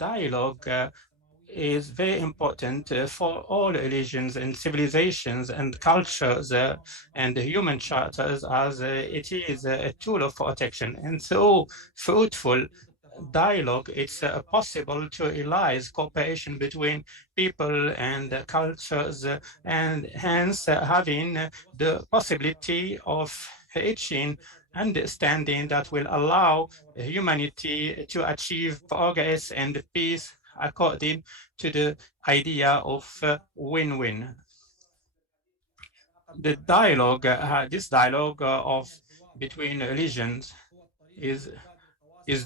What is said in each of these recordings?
dialogue is very important for all religions and civilizations and cultures and human charters, as it is a tool of protection. And so fruitful dialogue, it's possible to realize cooperation between people and cultures, and hence having the possibility of reaching understanding that will allow humanity to achieve progress and peace according to the idea of win-win. The dialogue, this dialogue of between religions is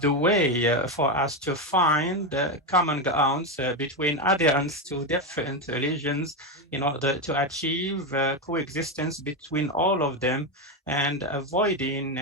the way for us to find common grounds between adherents to different religions in order to achieve coexistence between all of them and avoiding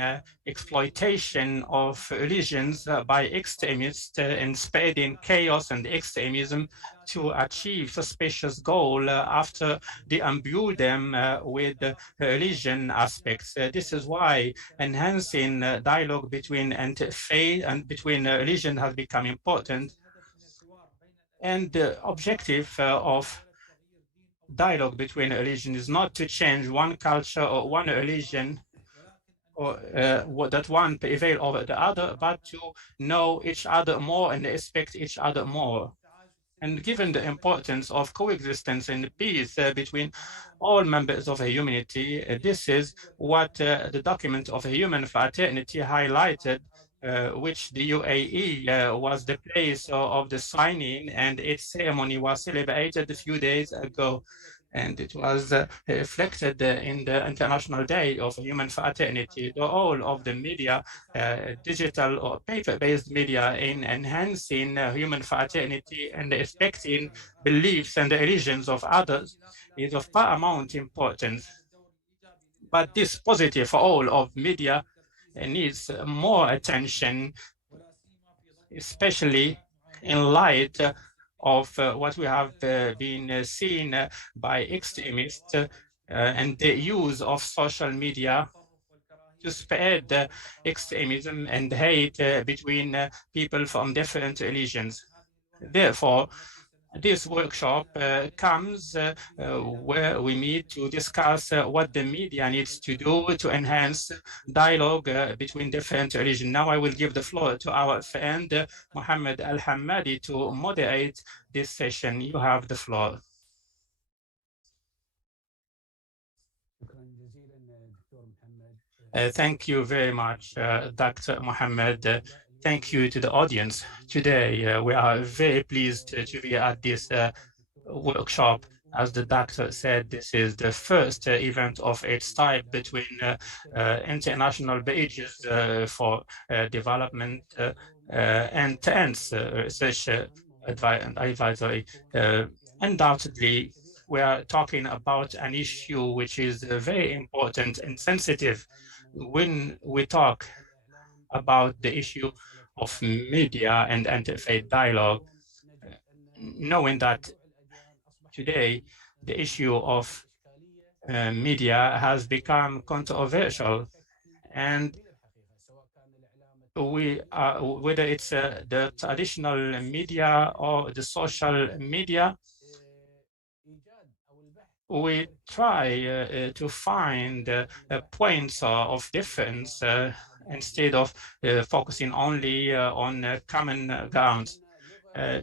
exploitation of religions by extremists and spreading chaos and extremism to achieve suspicious goal after they imbue them with religion aspects. This is why enhancing dialogue between interfaith and between religion has become important. And the objective of dialogue between religion is not to change one culture or one religion or that one prevail over the other, but to know each other more and respect each other more. And given the importance of coexistence and peace between all members of a humanity, this is what the document of a human fraternity highlighted, which the UAE was the place of the signing, and its ceremony was celebrated a few days ago. And it was reflected in the International Day of Human Fraternity. The role of the media, digital or paper-based media, in enhancing human fraternity and respecting beliefs and the religions of others is of paramount importance. But this positive role of media needs more attention, especially in light of what we have been seeing by extremists and the use of social media to spread extremism and hate between people from different religions. Therefore, this workshop comes where we meet to discuss what the media needs to do to enhance dialogue between different religions. Now I will give the floor to our friend Mohammed Al-Hammadi to moderate this session. You have the floor. Thank you very much, Dr. Mohammed. Thank you to the audience. Today, we are very pleased to be at this workshop. As the doctor said, this is the first event of its type between international bridges for development and TENS research and advisory. Undoubtedly, we are talking about an issue which is very important and sensitive when we talk about the issue of media and interfaith dialogue, knowing that today the issue of media has become controversial, and whether it's the traditional media or the social media, we try to find points of difference instead of focusing only on common grounds.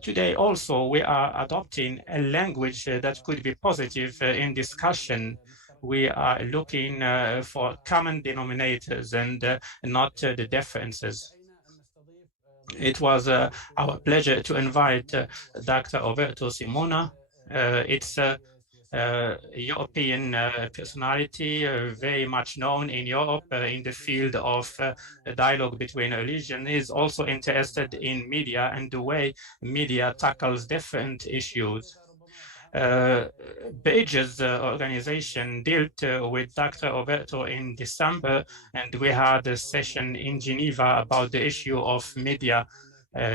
Today also we are adopting a language that could be positive in discussion. We are looking for common denominators and not the differences. It was our pleasure to invite Dr. Roberto Simona. It's a European personality, very much known in Europe in the field of dialogue between religion. Is also interested in media and the way media tackles different issues. Page's organization dealt with Dr. Roberto in December, and we had a session in Geneva about the issue of media.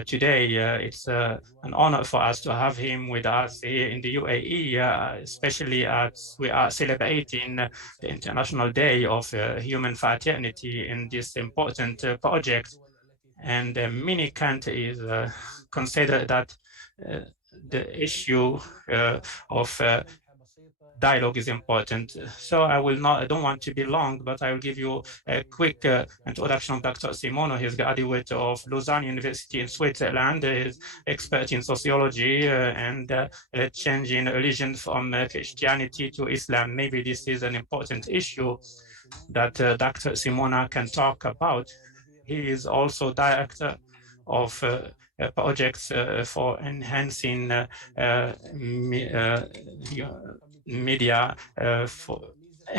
Today, it's an honor for us to have him with us here in the UAE, especially as we are celebrating the International Day of Human Fraternity in this important project. and many countries consider that the issue of dialogue is important. So I don't want to be long, but I will give you a quick introduction of Dr. Simono. He's graduate of Lausanne University in Switzerland. He's expert in sociology and changing religion from Christianity to Islam. Maybe this is an important issue that Dr. Simona can talk about. He is also director of projects for enhancing media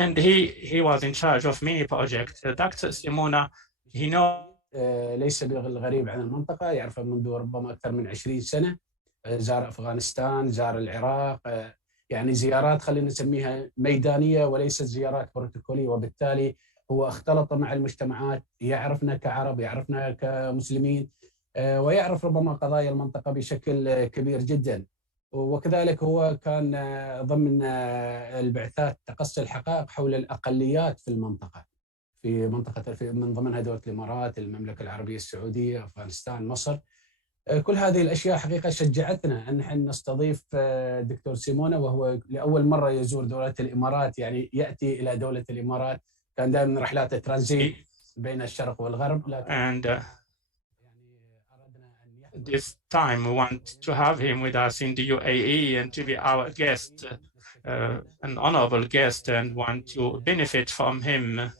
and he was in charge of many projects. Dr. Simona, he knows ليس بالغريب عن المنطقة، يعرفها منذ ربما أكثر من 20 سنة. زار أفغانستان، زار العراق، يعني زيارات خلينا نسميها ميدانية وليست زيارات بروتوكولية، وبالتالي هو اختلط مع المجتمعات، يعرفنا كعرب، يعرفنا كمسلمين، ويعرف ربما قضايا المنطقة بشكل كبير جدا. وكذلك هو كان ضمن البعثات تقصي الحقائق حول الأقليات في المنطقة، في منطقة من ضمنها دولة الإمارات، المملكة العربية السعودية، أفغانستان، مصر. كل هذه الأشياء حقيقة شجعتنا أن نحن نستضيف دكتور سيمونا، وهو لأول مرة يزور دولة الإمارات، يعني يأتي إلى دولة الإمارات. كان دائما رحلاته ترانزيت بين الشرق والغرب، لكن this time we want to have him with us in the UAE and to be our guest, an honorable guest, and want to benefit from him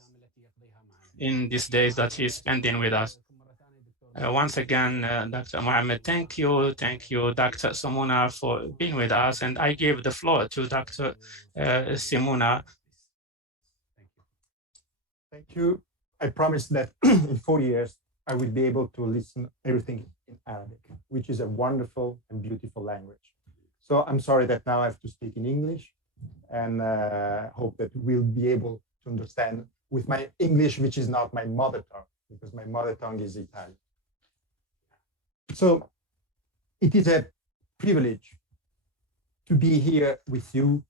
in these days that he's spending with us. Once again, Dr. Mohammed, thank you, Dr. Simona, for being with us, and I give the floor to Dr. Simona. Thank you. I promise that in 4 years, I will be able to listen everything in Arabic, which is a wonderful and beautiful language. So I'm sorry that now I have to speak in English, and hope that we'll be able to understand with my English, which is not my mother tongue, because my mother tongue is Italian. So it is a privilege to be here with you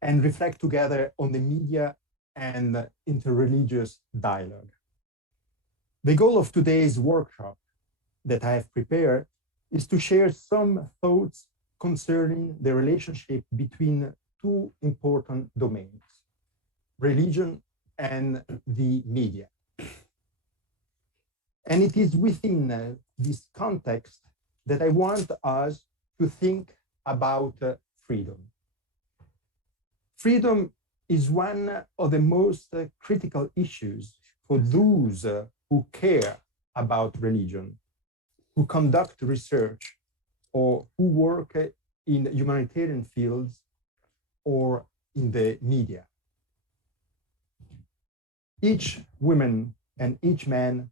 and reflect together on the media and interreligious dialogue. The goal of today's workshop that I have prepared is to share some thoughts concerning the relationship between two important domains, religion and the media. And it is within this context that I want us to think about freedom. Freedom is one of the most critical issues for those who care about religion, who conduct research, or who work in humanitarian fields or in the media. Each woman and each man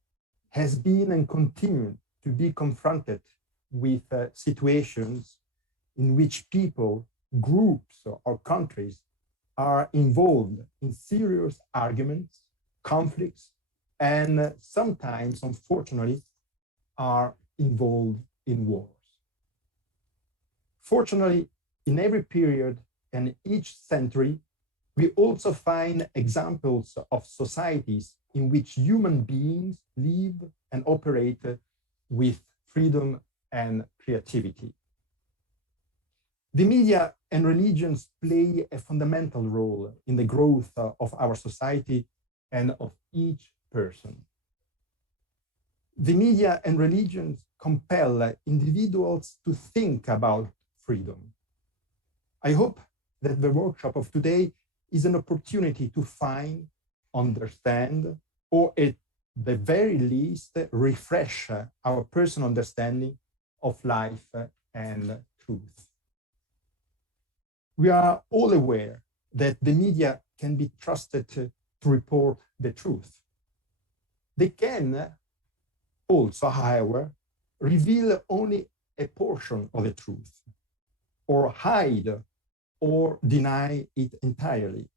has been and continues to be confronted with situations in which people, groups, or countries are involved in serious arguments, conflicts, and sometimes, unfortunately, are involved in wars. Fortunately, in every period and each century, we also find examples of societies in which human beings live and operate with freedom and creativity. The media and religions play a fundamental role in the growth of our society and of each person. The media and religions compel individuals to think about freedom. I hope that the workshop of today is an opportunity to find, understand, or at the very least, refresh our personal understanding of life and truth. We are all aware that the media can be trusted to report the truth. They can also, however, reveal only a portion of the truth, or hide or deny it entirely.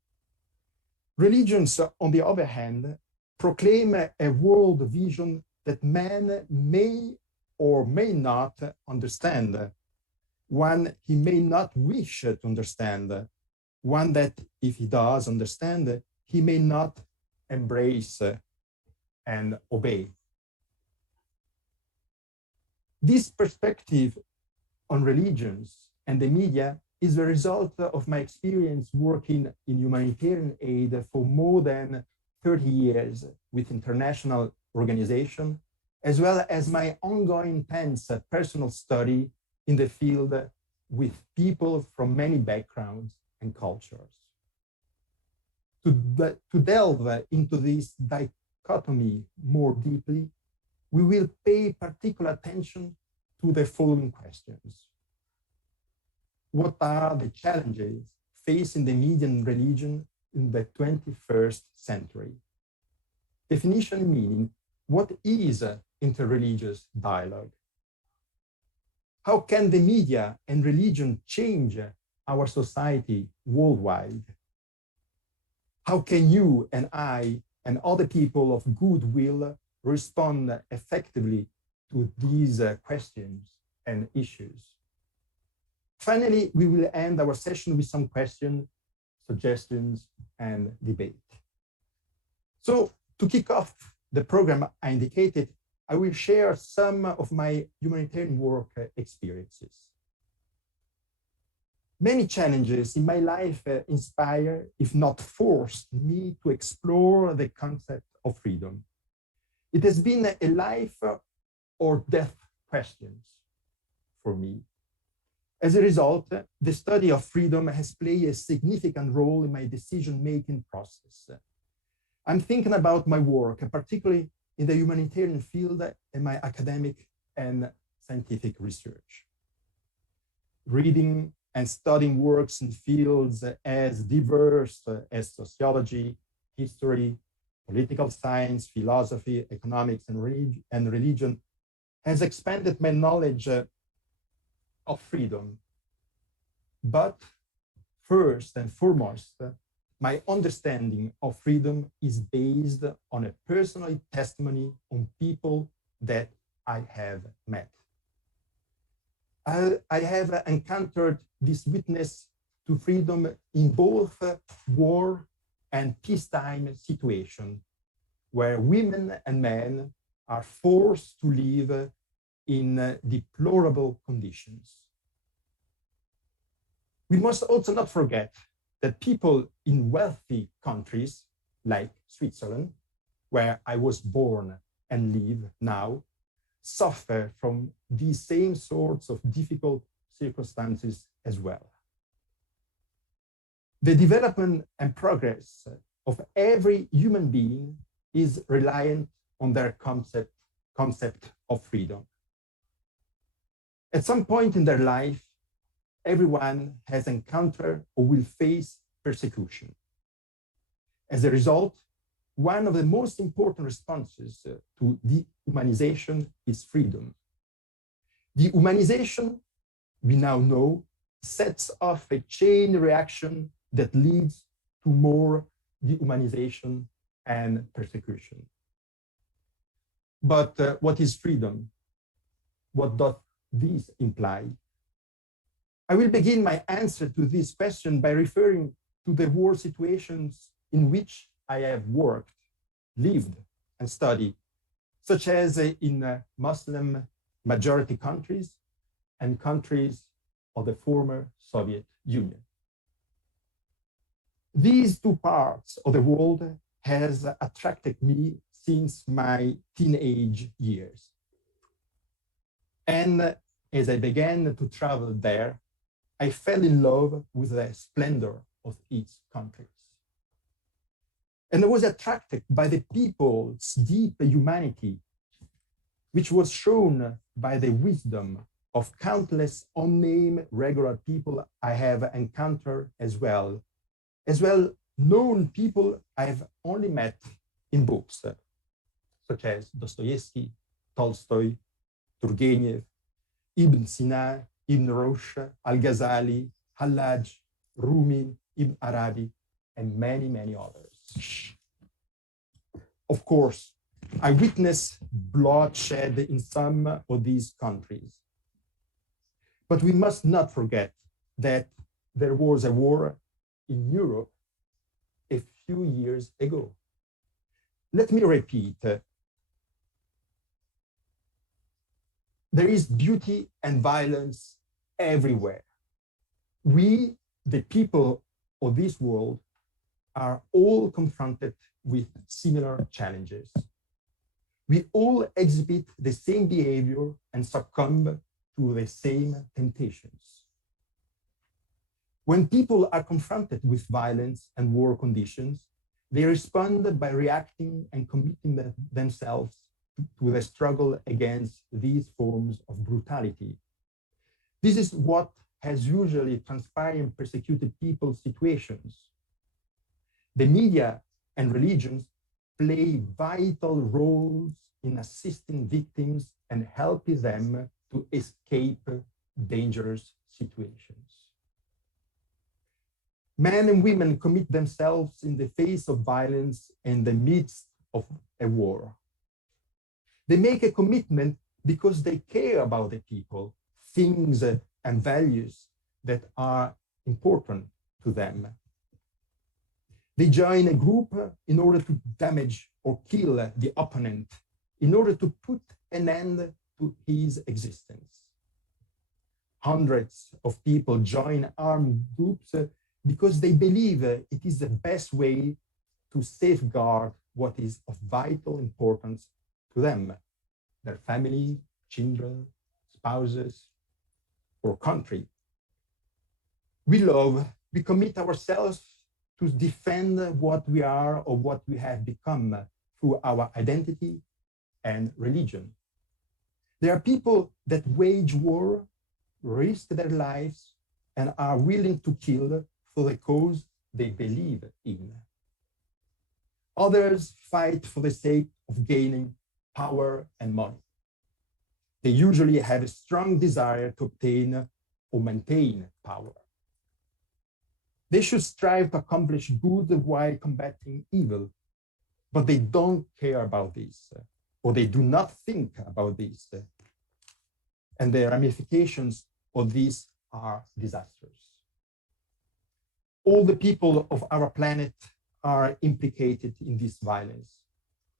Religions, on the other hand, proclaim a world vision that man may or may not understand, one he may not wish to understand, one that, if he does understand, he may not embrace and obey. This perspective on religions and the media is the result of my experience working in humanitarian aid for more than 30 years with international organizations, as well as my ongoing intense personal study in the field with people from many backgrounds and cultures. To delve into this dichotomy more deeply, we will pay particular attention to the following questions. What are the challenges facing the media and religion in the 21st century? Definition meaning, what is interreligious dialogue? How can the media and religion change our society worldwide? How can you and I and other people of goodwill respond effectively to these questions and issues? Finally, we will end our session with some questions, suggestions, and debate. So to kick off the program I indicated, I will share some of my humanitarian work experiences. Many challenges in my life inspire, if not forced, me to explore the concept of freedom. It has been a life or death question for me. As a result, the study of freedom has played a significant role in my decision-making process. I'm thinking about my work, particularly in the humanitarian field and my academic and scientific research. Reading and studying works in fields as diverse as sociology, history, political science, philosophy, economics, and religion has expanded my knowledge of freedom. But first and foremost, my understanding of freedom is based on a personal testimony on people that I have met. I have encountered this witness to freedom in both war and peacetime situations, where women and men are forced to live in deplorable conditions. We must also not forget that people in wealthy countries like Switzerland, where I was born and live now, suffer from these same sorts of difficult circumstances as well. The development and progress of every human being is reliant on their concept of freedom. At some point in their life, everyone has encountered or will face persecution. As a result, one of the most important responses to dehumanization is freedom. Dehumanization, we now know, sets off a chain reaction that leads to more dehumanization and persecution. But what is freedom? What does this imply? I will begin my answer to this question by referring to the war situations in which I have worked, lived, and studied, such as in Muslim majority countries and countries of the former Soviet Union. These two parts of the world has attracted me since my teenage years. And as I began to travel there, I fell in love with the splendor of its countries. And I was attracted by the people's deep humanity, which was shown by the wisdom of countless unnamed regular people I have encountered as well known people I have only met in books, such as Dostoevsky, Tolstoy, Turgenev, Ibn Sina, Ibn Rushd, Al-Ghazali, Hallaj, Rumi, Ibn Arabi, and many, many others. Of course, I witnessed bloodshed in some of these countries. But we must not forget that there was a war in Europe a few years ago. Let me repeat. The There is beauty and violence everywhere. We, the people of this world, are all confronted with similar challenges. We all exhibit the same behavior and succumb to the same temptations. When people are confronted with violence and war conditions, they respond by reacting and committing themselves to the struggle against these forms of brutality. This is what has usually transpired in persecuted people's situations. The media and religions play vital roles in assisting victims and helping them to escape dangerous situations. Men and women commit themselves in the face of violence in the midst of a war. They make a commitment because they care about the people, things, and values that are important to them. They join a group in order to damage or kill the opponent, in order to put an end to his existence. Hundreds of people join armed groups because they believe it is the best way to safeguard what is of vital importance to them, their family, children, spouses, or country. We commit ourselves to defend what we are or what we have become through our identity and religion. There are people that wage war, risk their lives, and are willing to kill for the cause they believe in. Others fight for the sake of gaining power and money. They usually have a strong desire to obtain or maintain power. They should strive to accomplish good while combating evil, but they don't care about this, or they do not think about this, and the ramifications of this are disastrous. All the people of our planet are implicated in this violence,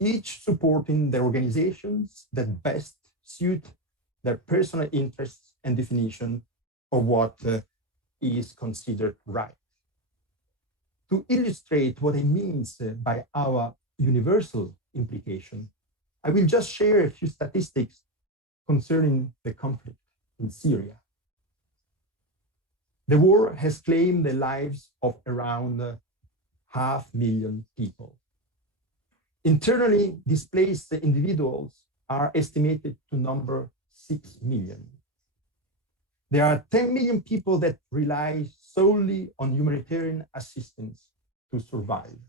each supporting the organizations that best suit their personal interests and definition of what is considered right. To illustrate what it means by our universal implication, I will just share a few statistics concerning the conflict in Syria. The war has claimed the lives of around 500,000 people. Internally displaced individuals are estimated to number 6 million. There are 10 million people that rely solely on humanitarian assistance to survive.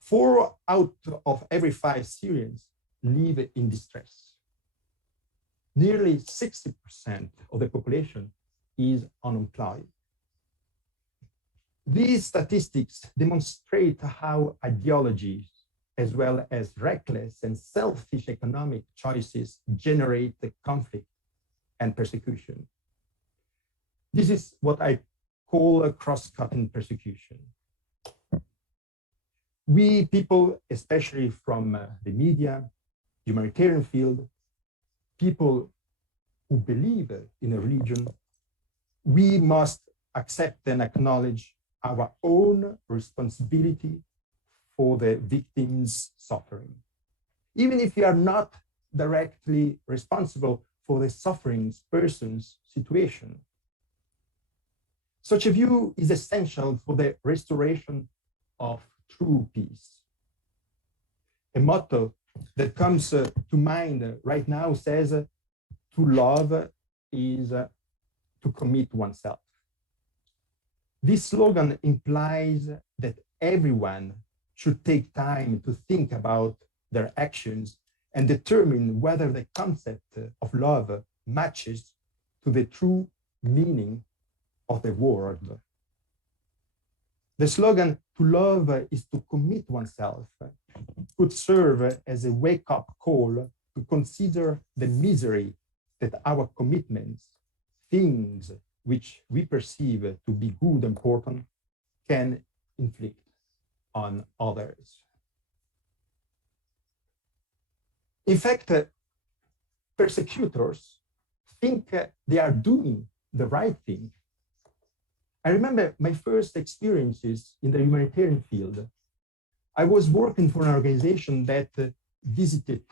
4 out of every 5 Syrians live in distress. Nearly 60% of the population is unemployed. These statistics demonstrate how ideologies, as well as reckless and selfish economic choices, generate the conflict and persecution. This is what I call a cross-cutting persecution. We people, especially from the media, humanitarian field, people who believe in a religion, we must accept and acknowledge our own responsibility for the victims' suffering. Even if we are not directly responsible for the suffering person's situation. Such a view is essential for the restoration of true peace. A motto that comes to mind right now says, to love is to commit oneself. This slogan implies that everyone should take time to think about their actions and determine whether the concept of love matches to the true meaning of the word. The slogan, to love is to commit oneself, could serve as a wake-up call to consider the misery that our commitments, things which we perceive to be good and important, can inflict on others. In fact, persecutors think they are doing the right thing. I remember my first experiences in the humanitarian field. I was working for an organization that visited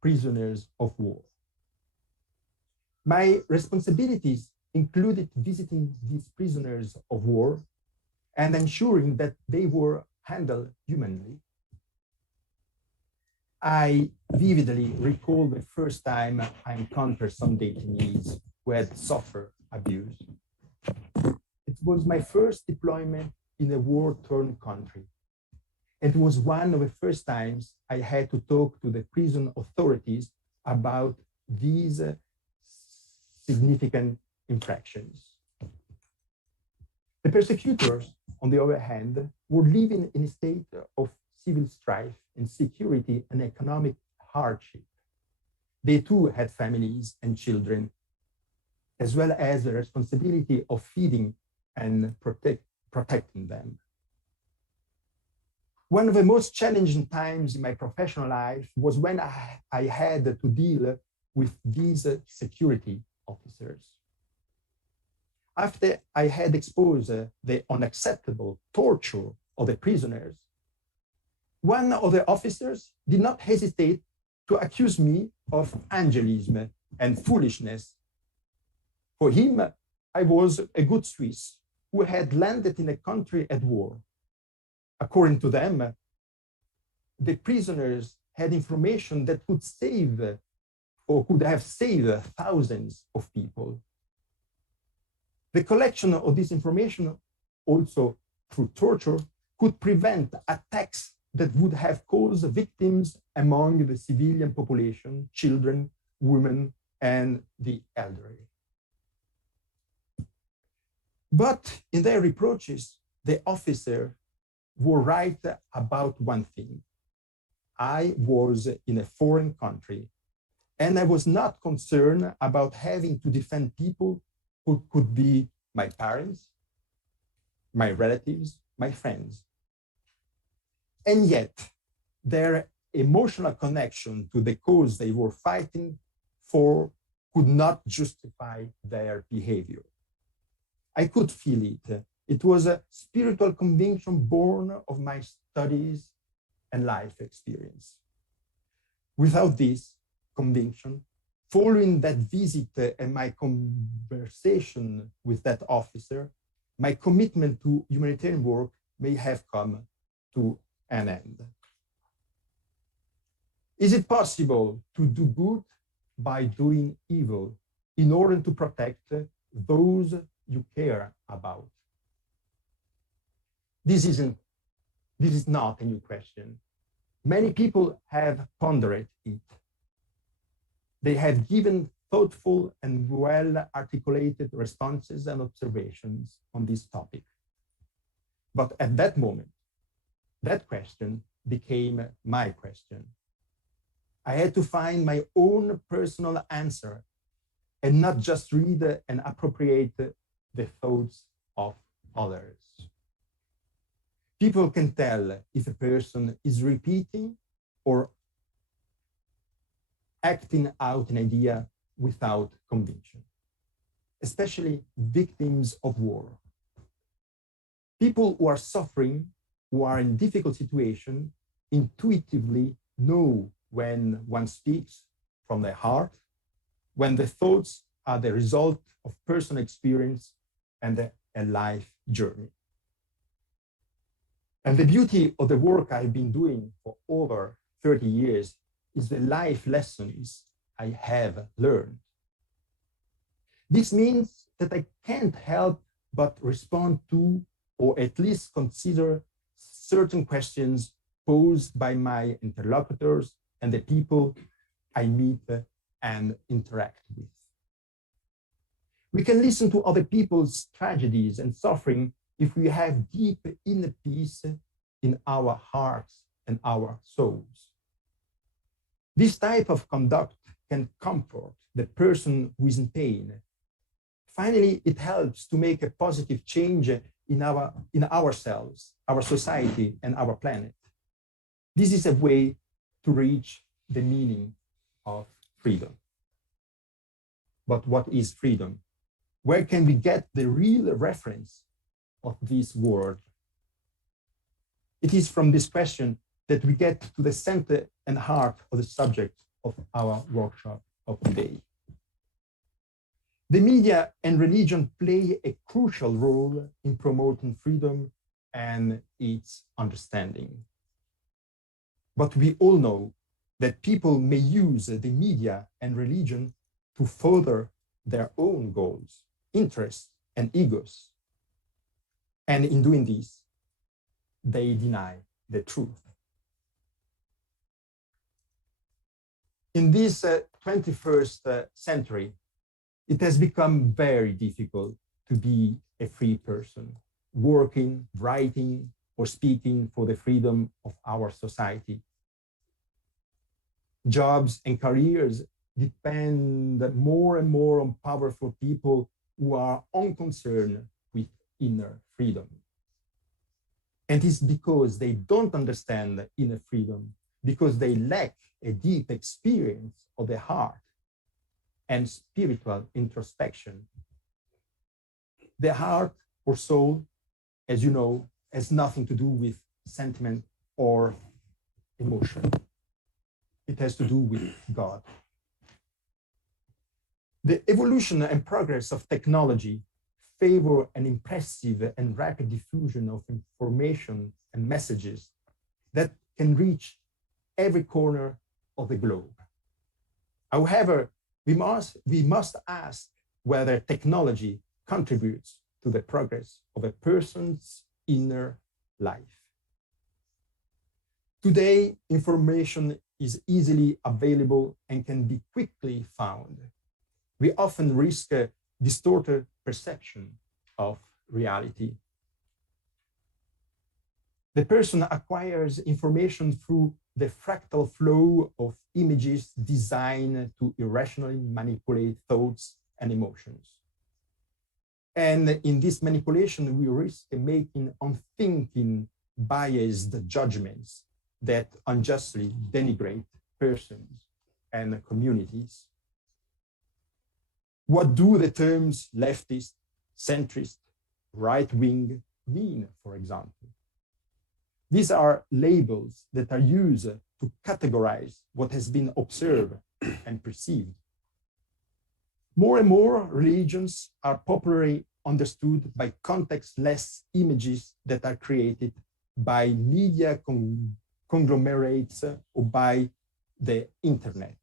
prisoners of war. My responsibilities included visiting these prisoners of war and ensuring that they were handled humanly. I vividly recall the first time I encountered some detainees who had suffered abuse. It was my first deployment in a war-torn country. It was one of the first times I had to talk to the prison authorities about these significant infractions. The persecutors, on the other hand, were living in a state of civil strife, insecurity, and economic hardship. They too had families and children, as well as the responsibility of feeding and protecting them. One of the most challenging times in my professional life was when I had to deal with these security officers. After I had exposed the unacceptable torture of the prisoners, one of the officers did not hesitate to accuse me of angelism and foolishness. For him, I was a good Swiss who had landed in a country at war. According to them, the prisoners had information that could save or could have saved thousands of people. The collection of this information, also through torture, could prevent attacks that would have caused victims among the civilian population, children, women, and the elderly. But in their reproaches, the officer were right about one thing. I was in a foreign country, and I was not concerned about having to defend people who could be my parents, my relatives, my friends. And yet, their emotional connection to the cause they were fighting for could not justify their behavior. I could feel it. It was a spiritual conviction born of my studies and life experience. Without this conviction, following that visit and my conversation with that officer, my commitment to humanitarian work may have come to an end. Is it possible to do good by doing evil in order to protect those you care about? This is not a new question. Many people have pondered it. They have given thoughtful and well-articulated responses and observations on this topic. But at that moment, that question became my question. I had to find my own personal answer and not just read and appropriate the thoughts of others. People can tell if a person is repeating or acting out an idea without conviction, especially victims of war. People who are suffering, who are in difficult situations, intuitively know when one speaks from their heart, when the thoughts are the result of personal experience and a life journey. And the beauty of the work I've been doing for over 30 years is the life lessons I have learned. This means that I can't help but respond to, or at least consider, certain questions posed by my interlocutors and the people I meet and interact with. We can listen to other people's tragedies and suffering if we have deep inner peace in our hearts and our souls. This type of conduct can comfort the person who is in pain. Finally, it helps to make a positive change in ourselves, our society, and our planet. This is a way to reach the meaning of freedom. but what is freedom? Where can we get the real reference of this word? It is from this question that we get to the center and heart of the subject of our workshop of today. The media and religion play a crucial role in promoting freedom and its understanding. But we all know that people may use the media and religion to further their own goals, interests, and egos. And in doing this, they deny the truth. In this 21st century, it has become very difficult to be a free person, working, writing, or speaking for the freedom of our society. Jobs and careers depend more and more on powerful people who are unconcerned with inner freedom. And it's because they don't understand inner freedom, because they lack a deep experience of the heart and spiritual introspection. The heart or soul, as you know, has nothing to do with sentiment or emotion. It has to do with God. The evolution and progress of technology favor an impressive and rapid diffusion of information and messages that can reach every corner of the globe. However, we must ask whether technology contributes to the progress of a person's inner life. Today, information is easily available and can be quickly found. We often risk a distorted perception of reality. The person acquires information through the fractal flow of images designed to irrationally manipulate thoughts and emotions. And in this manipulation, we risk making unthinking, biased judgments that unjustly denigrate persons and communities. What do the terms leftist, centrist, right-wing mean, for example? These are labels that are used to categorize what has been observed and perceived. More and more religions are popularly understood by context-less images that are created by media conglomerates or by the internet.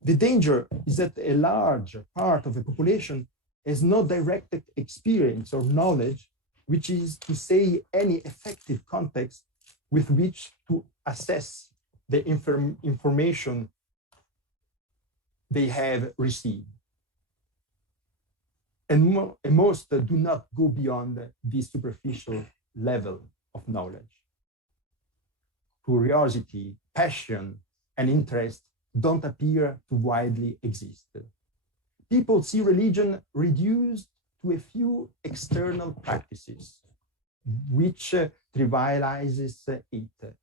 The danger is that a large part of the population has no direct experience or knowledge, which is to say any effective context with which to assess the information they have received. And most do not go beyond this superficial level of knowledge. Curiosity, passion, and interest don't appear to widely exist. People see religion reduced to a few external practices, which trivializes it.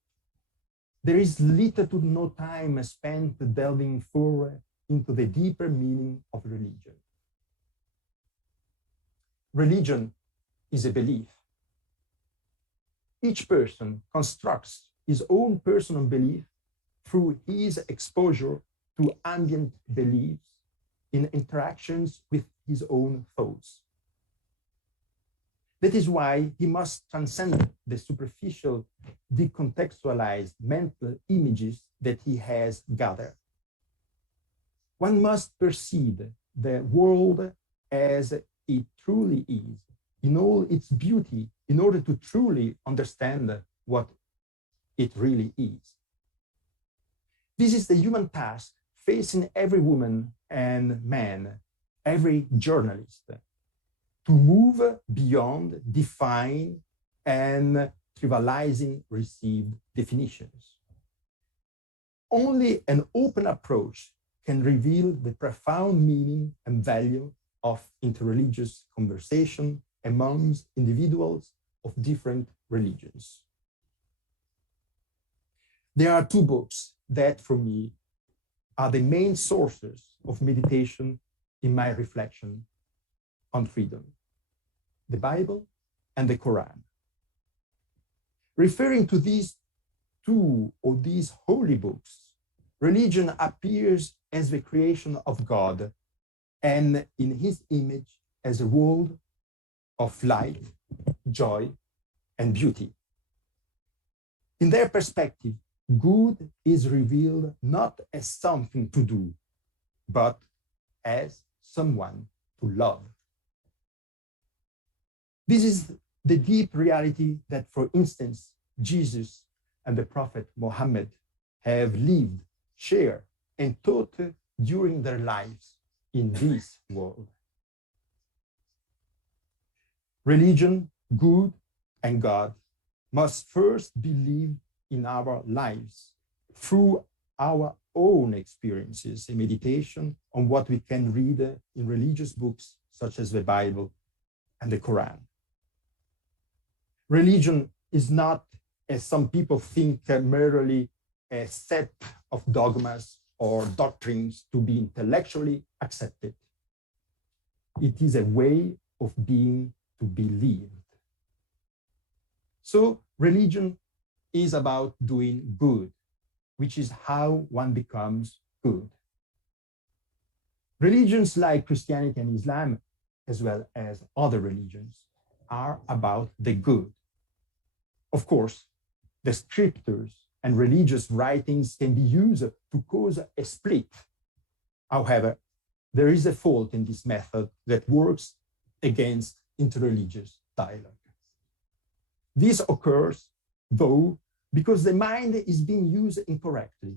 There is little to no time spent delving forward into the deeper meaning of religion. Religion is a belief. Each person constructs his own personal belief through his exposure to ambient beliefs in interactions with his own thoughts. That is why he must transcend the superficial, decontextualized mental images that he has gathered. One must perceive the world as it truly is, in all its beauty, in order to truly understand what it really is. This is the human task facing every woman and man, every journalist, to move beyond, define, and trivializing received definitions. Only an open approach can reveal the profound meaning and value of interreligious conversation amongst individuals of different religions. There are two books that, for me, are the main sources of meditation in my reflection on freedom: the Bible and the Quran. Referring to these two or these holy books, religion appears as the creation of God and in his image as a world of light, joy, and beauty. In their perspective, good is revealed not as something to do, but as someone to love. This is the deep reality that, for instance, Jesus and the Prophet Muhammad have lived, shared, and taught during their lives in this world. Religion, good, and God must first be lived in our lives through our own experiences and meditation on what we can read in religious books such as the Bible and the Quran. Religion is not, as some people think, merely a set of dogmas or doctrines to be intellectually accepted. It is a way of being to be lived. So religion is about doing good, which is how one becomes good. Religions like Christianity and Islam, as well as other religions, are about the good. Of course, the scriptures and religious writings can be used to cause a split. However, there is a fault in this method that works against interreligious dialogue. This occurs, though, because the mind is being used incorrectly.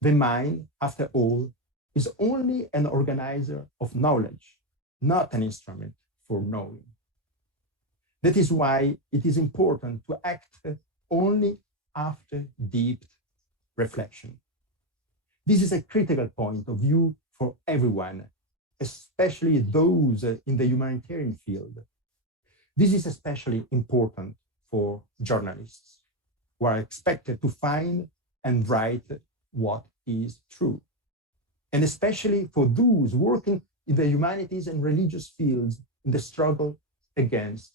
The mind, after all, is only an organizer of knowledge, not an instrument for knowing. That is why it is important to act only after deep reflection. This is a critical point of view for everyone, especially those in the humanitarian field. This is especially important for journalists, who are expected to find and write what is true, and especially for those working in the humanities and religious fields in the struggle against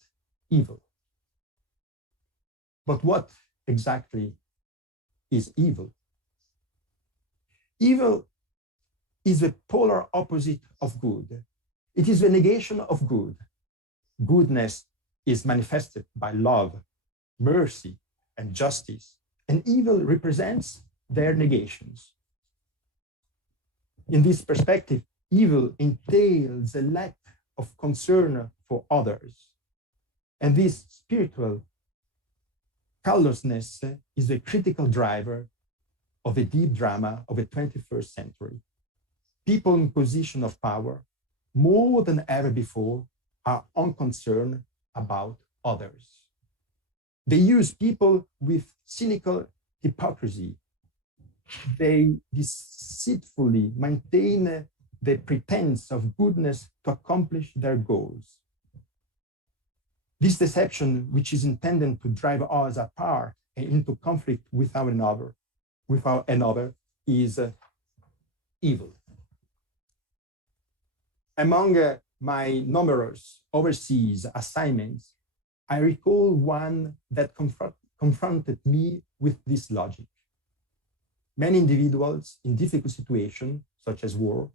evil. But what exactly is evil? Evil is the polar opposite of good. It is the negation of good. Goodness is manifested by love, mercy, and justice, and evil represents their negations. In this perspective, evil entails a lack of concern for others. And this spiritual callousness is the critical driver of the deep drama of the 21st century. People in position of power, more than ever before, are unconcerned about others. They use people with cynical hypocrisy. They deceitfully maintain the pretense of goodness to accomplish their goals. This deception, which is intended to drive us apart and into conflict with another, is evil. Among my numerous overseas assignments, I recall one that confronted me with this logic. Many individuals in difficult situations, such as war,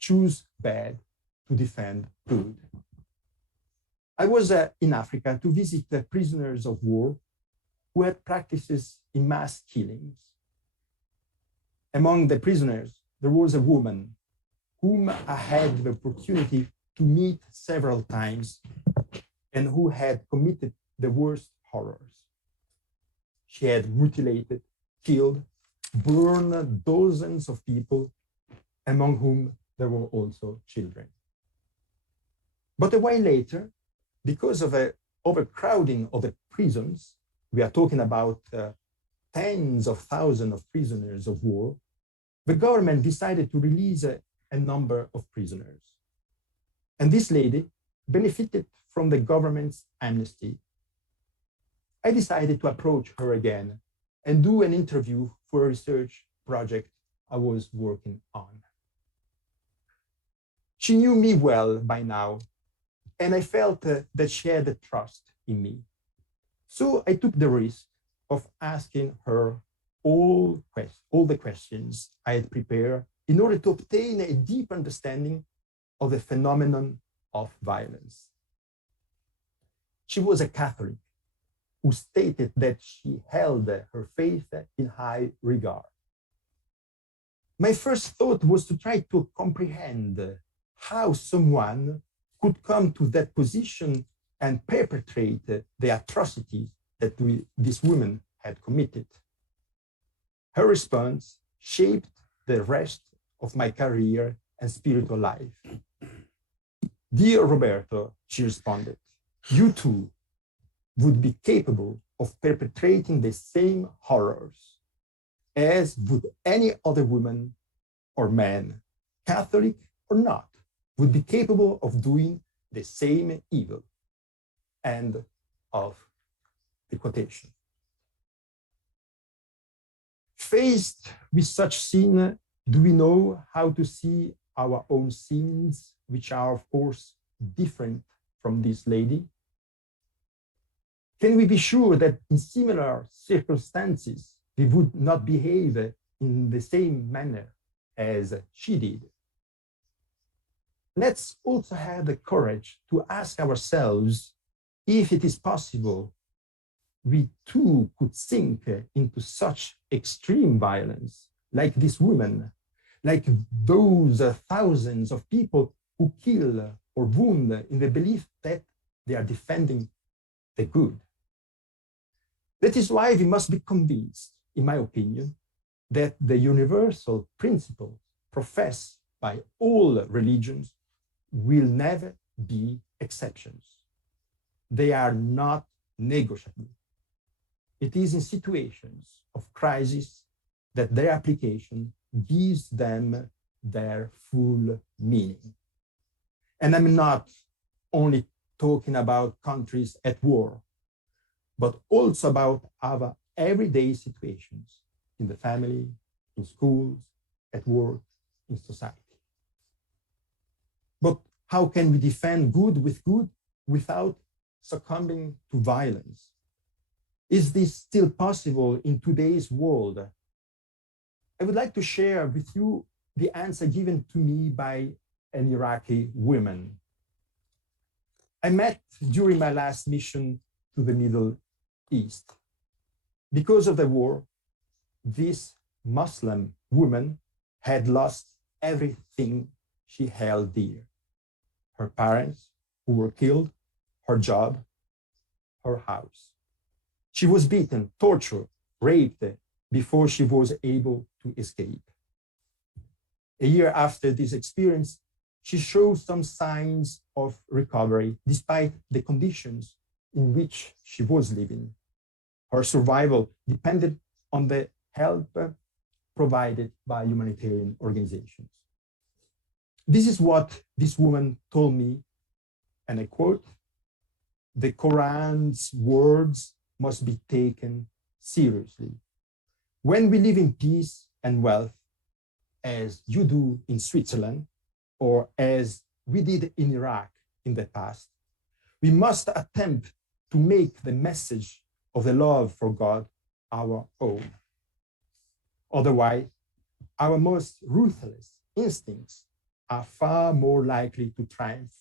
choose bad to defend good. I was in Africa to visit prisoners of war who had practices in mass killings. Among the prisoners, there was a woman whom I had the opportunity to meet several times and who had committed the worst horrors. She had mutilated, killed, burned dozens of people, among whom there were also children. But a while later, because of an overcrowding of the prisons, we are talking about tens of thousands of prisoners of war, the government decided to release a number of prisoners. And this lady benefited from the government's amnesty. I decided to approach her again and do an interview for a research project I was working on. She knew me well by now, and I felt that she had a trust in me. So I took the risk of asking her all the questions I had prepared in order to obtain a deep understanding of the phenomenon of violence. She was a Catholic who stated that she held her faith in high regard. My first thought was to try to comprehend how someone could come to that position and perpetrate the atrocities that this woman had committed. Her response shaped the rest of my career and spiritual life. Dear Roberto, she responded, you too would be capable of perpetrating the same horrors as would any other woman or man, Catholic or not, would be capable of doing the same evil. End of the quotation. Faced with such sin, do we know how to see our own sins, which are, of course, different from this lady? Can we be sure that in similar circumstances, we would not behave in the same manner as she did? Let's also have the courage to ask ourselves if it is possible we too could sink into such extreme violence, like this woman, like those thousands of people who kill or wound in the belief that they are defending the good. That is why we must be convinced, in my opinion, that the universal principles professed by all religions will never be exceptions. They are not negotiable. It is in situations of crisis that their application gives them their full meaning. And I'm not only talking about countries at war, but also about our everyday situations in the family, in schools, at work, in society. But how can we defend good with good without succumbing to violence? Is this still possible in today's world? I would like to share with you the answer given to me by an Iraqi woman. I met during my last mission to the Middle East. Because of the war, this Muslim woman had lost everything she held dear. Her parents, who were killed, her job, her house. She was beaten, tortured, raped before she was able to escape. A year after this experience, she showed some signs of recovery despite the conditions in which she was living. Her survival depended on the help provided by humanitarian organizations. This is what this woman told me, and I quote, "The Quran's words must be taken seriously. When we live in peace and wealth, as you do in Switzerland, or as we did in Iraq in the past, we must attempt to make the message of the love for God our own. Otherwise, our most ruthless instincts are far more likely to triumph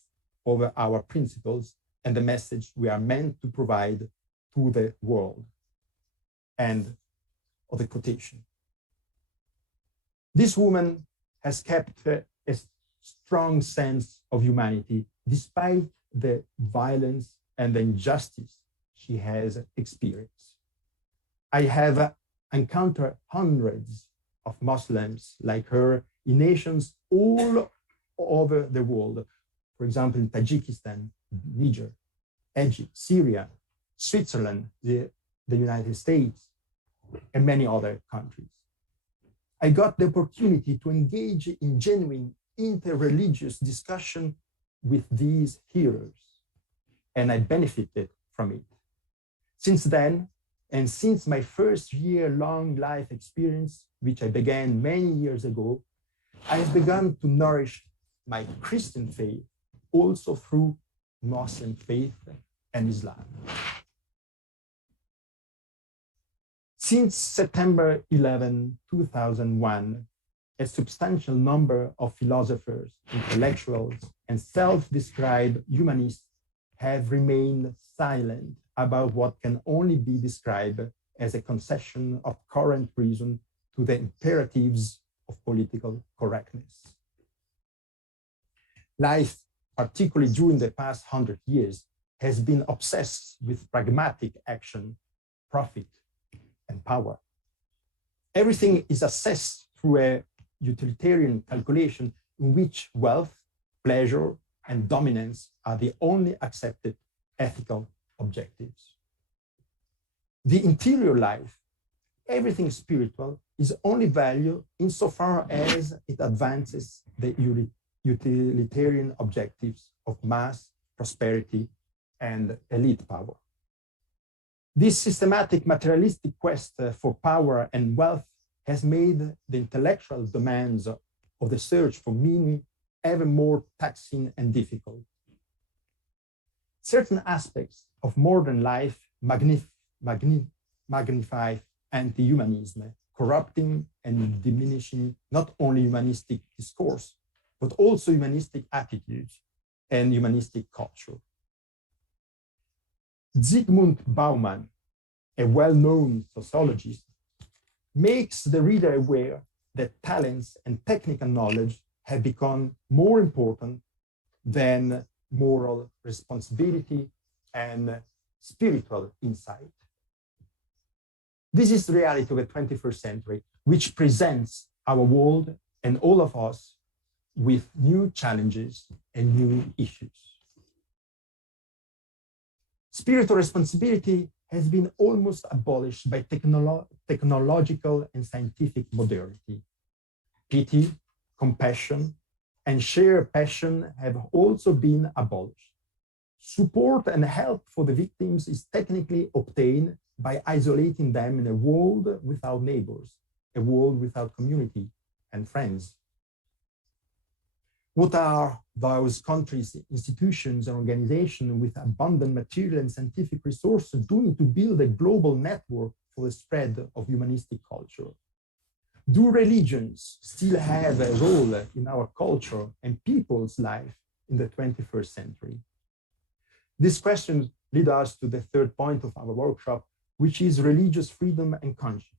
over our principles and the message we are meant to provide to the world." End of the quotation. This woman has kept a strong sense of humanity despite the violence and the injustice she has experienced. I have encountered hundreds of Muslims like her in nations all over the world. For example, in Tajikistan, Niger, Egypt, Syria, Switzerland, the United States, and many other countries. I got the opportunity to engage in genuine inter-religious discussion with these heroes, and I benefited from it. Since then, and since my first year-long life experience, which I began many years ago, I have begun to nourish my Christian faith also through Muslim faith and Islam. Since September 11, 2001, a substantial number of philosophers, intellectuals, and self-described humanists have remained silent about what can only be described as a concession of current reason to the imperatives of political correctness. Life, particularly during the past 100 years, has been obsessed with pragmatic action, profit, and power. Everything is assessed through a utilitarian calculation in which wealth, pleasure, and dominance are the only accepted ethical objectives. The interior life, everything spiritual, is only valued insofar as it advances the utilitarian objectives of mass, prosperity, and elite power. This systematic materialistic quest for power and wealth has made the intellectual demands of the search for meaning ever more taxing and difficult. Certain aspects of modern life magnify anti-humanism, corrupting and diminishing not only humanistic discourse, but also humanistic attitudes and humanistic culture. Zygmunt Bauman, a well-known sociologist, makes the reader aware that talents and technical knowledge have become more important than moral responsibility and spiritual insight. This is the reality of the 21st century, which presents our world and all of us with new challenges and new issues. Spiritual responsibility has been almost abolished by technological and scientific modernity. Pity, compassion, and shared passion have also been abolished. Support and help for the victims is technically obtained by isolating them in a world without neighbors, a world without community and friends. What are those countries, institutions, and organizations with abundant material and scientific resources doing to build a global network for the spread of humanistic culture? Do religions still have a role in our culture and people's life in the 21st century? These questions lead us to the third point of our workshop, which is religious freedom and conscience.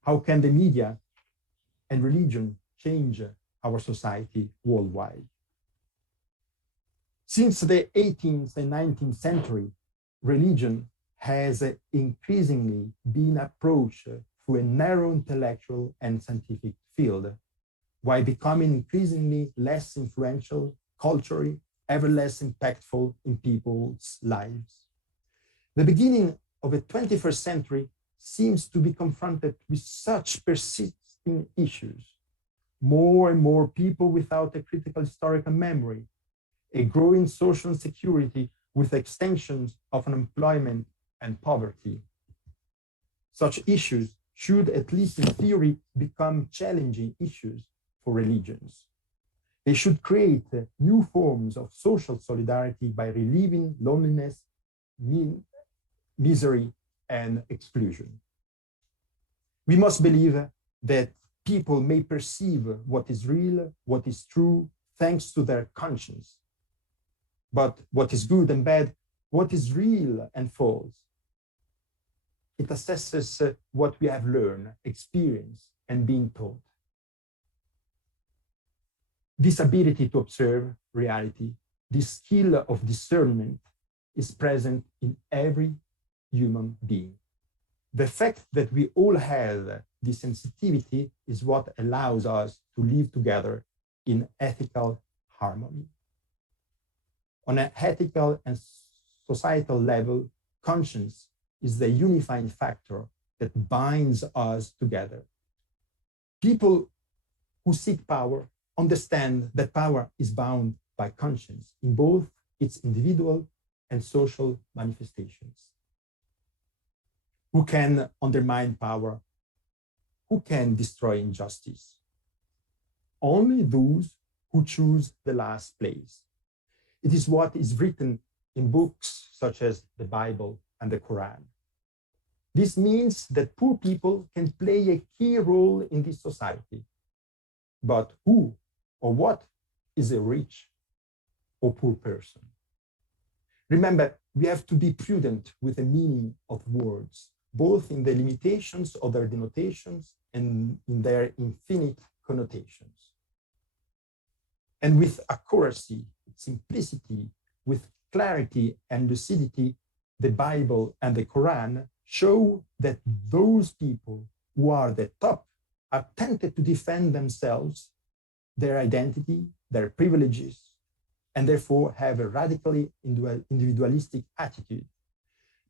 How can the media and religion change our society worldwide? Since the 18th and 19th century, religion has increasingly been approached through a narrow intellectual and scientific field, while becoming increasingly less influential culturally, ever less impactful in people's lives. The beginning of the 21st century seems to be confronted with such persisting issues. More and more people without a critical historical memory, a growing social insecurity with extensions of unemployment and poverty. Such issues should, at least in theory, become challenging issues for religions. They should create new forms of social solidarity by relieving loneliness, misery, and exclusion. We must believe that people may perceive what is real, what is true, thanks to their conscience. But what is good and bad, what is real and false? It assesses what we have learned, experienced, and been taught. This ability to observe reality, this skill of discernment, is present in every human being. The fact that we all have this sensitivity is what allows us to live together in ethical harmony. On an ethical and societal level, conscience is the unifying factor that binds us together. People who seek power understand that power is bound by conscience in both its individual and social manifestations. Who can undermine power? Who can destroy injustice? Only those who choose the last place. It is what is written in books such as the Bible and the Quran. This means that poor people can play a key role in this society. But who or what is a rich or poor person? Remember, we have to be prudent with the meaning of words, both in the limitations of their denotations and in their infinite connotations. And with accuracy, simplicity, with clarity and lucidity, the Bible and the Quran show that those people who are the top are tempted to defend themselves, their identity, their privileges, and therefore have a radically individualistic attitude.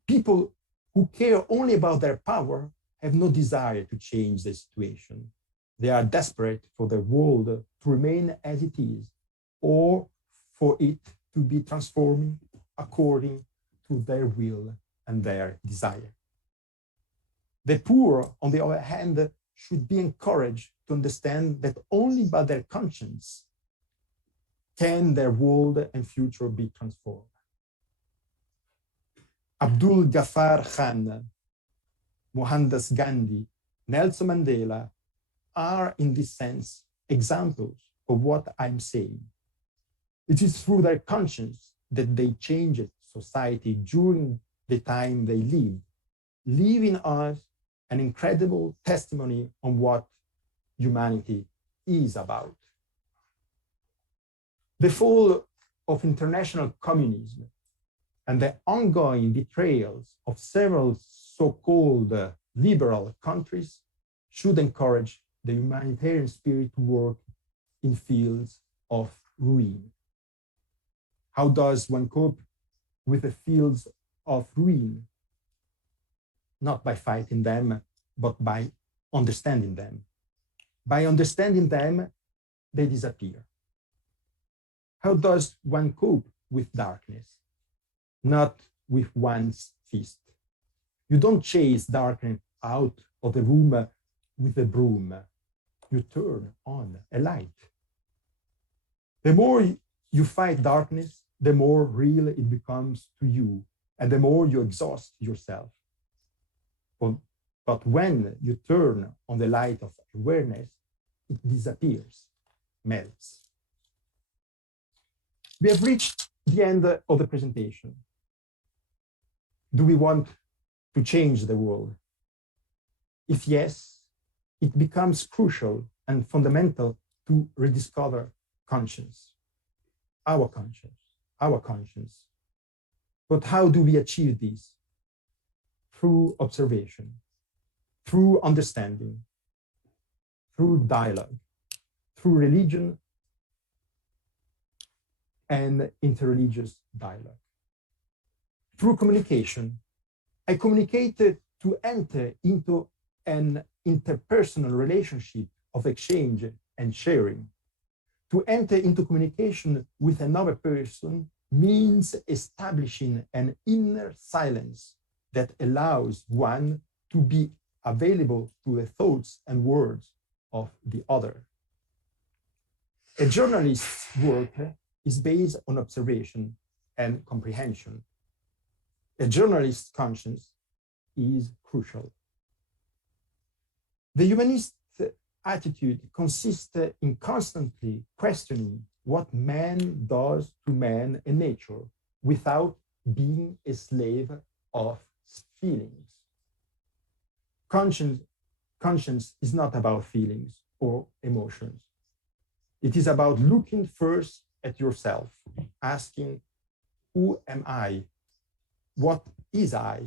People who care only about their power have no desire to change the situation. They are desperate for the world to remain as it is, or for it to be transformed according to their will and their desire. The poor, on the other hand, should be encouraged to understand that only by their conscience can their world and future be transformed. Abdul Ghaffar Khan, Mohandas Gandhi, Nelson Mandela are, in this sense, examples of what I'm saying. It is through their conscience that they changed society during the time they lived, leaving us an incredible testimony on what humanity is about. The fall of international communism and the ongoing betrayals of several so-called liberal countries should encourage the humanitarian spirit to work in fields of ruin. How does one cope with the fields of ruin? Not by fighting them, but by understanding them. By understanding them, they disappear. How does one cope with darkness? Not with one's fist. You don't chase darkness out of the room with a broom. You turn on a light. The more you fight darkness, the more real it becomes to you, and the more you exhaust yourself. But when you turn on the light of awareness, it disappears, melts. We have reached the end of the presentation. Do we want to change the world? If yes, it becomes crucial and fundamental to rediscover conscience, our conscience, our conscience. But how do we achieve this? Through observation, through understanding, through dialogue, through religion and interreligious dialogue. Through communication, I communicated to enter into an interpersonal relationship of exchange and sharing. To enter into communication with another person means establishing an inner silence that allows one to be available to the thoughts and words of the other. A journalist's work is based on observation and comprehension. A journalist's conscience is crucial. The humanist attitude consists in constantly questioning what man does to man and nature without being a slave of feelings. Conscience is not about feelings or emotions. It is about looking first at yourself, asking, who am I? What is I?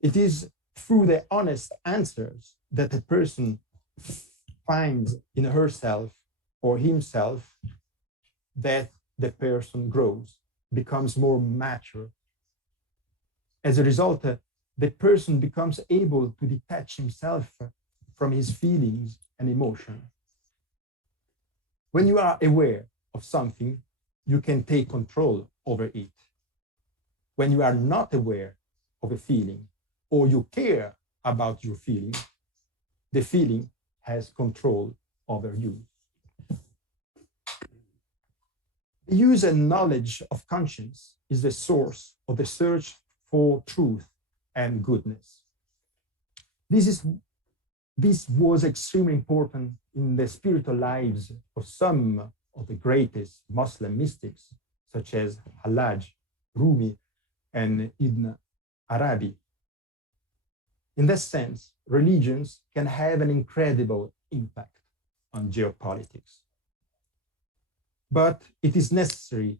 It is through the honest answers that a person finds in herself or himself that the person grows, becomes more mature. As a result, the person becomes able to detach himself from his feelings and emotion. When you are aware of something, you can take control over it. When you are not aware of a feeling, or you care about your feeling, the feeling has control over you. The use and knowledge of conscience is the source of the search for truth and goodness. This was extremely important in the spiritual lives of some of the greatest Muslim mystics, such as Hallaj, Rumi, and Ibn Arabi. In that sense, religions can have an incredible impact on geopolitics. But it is necessary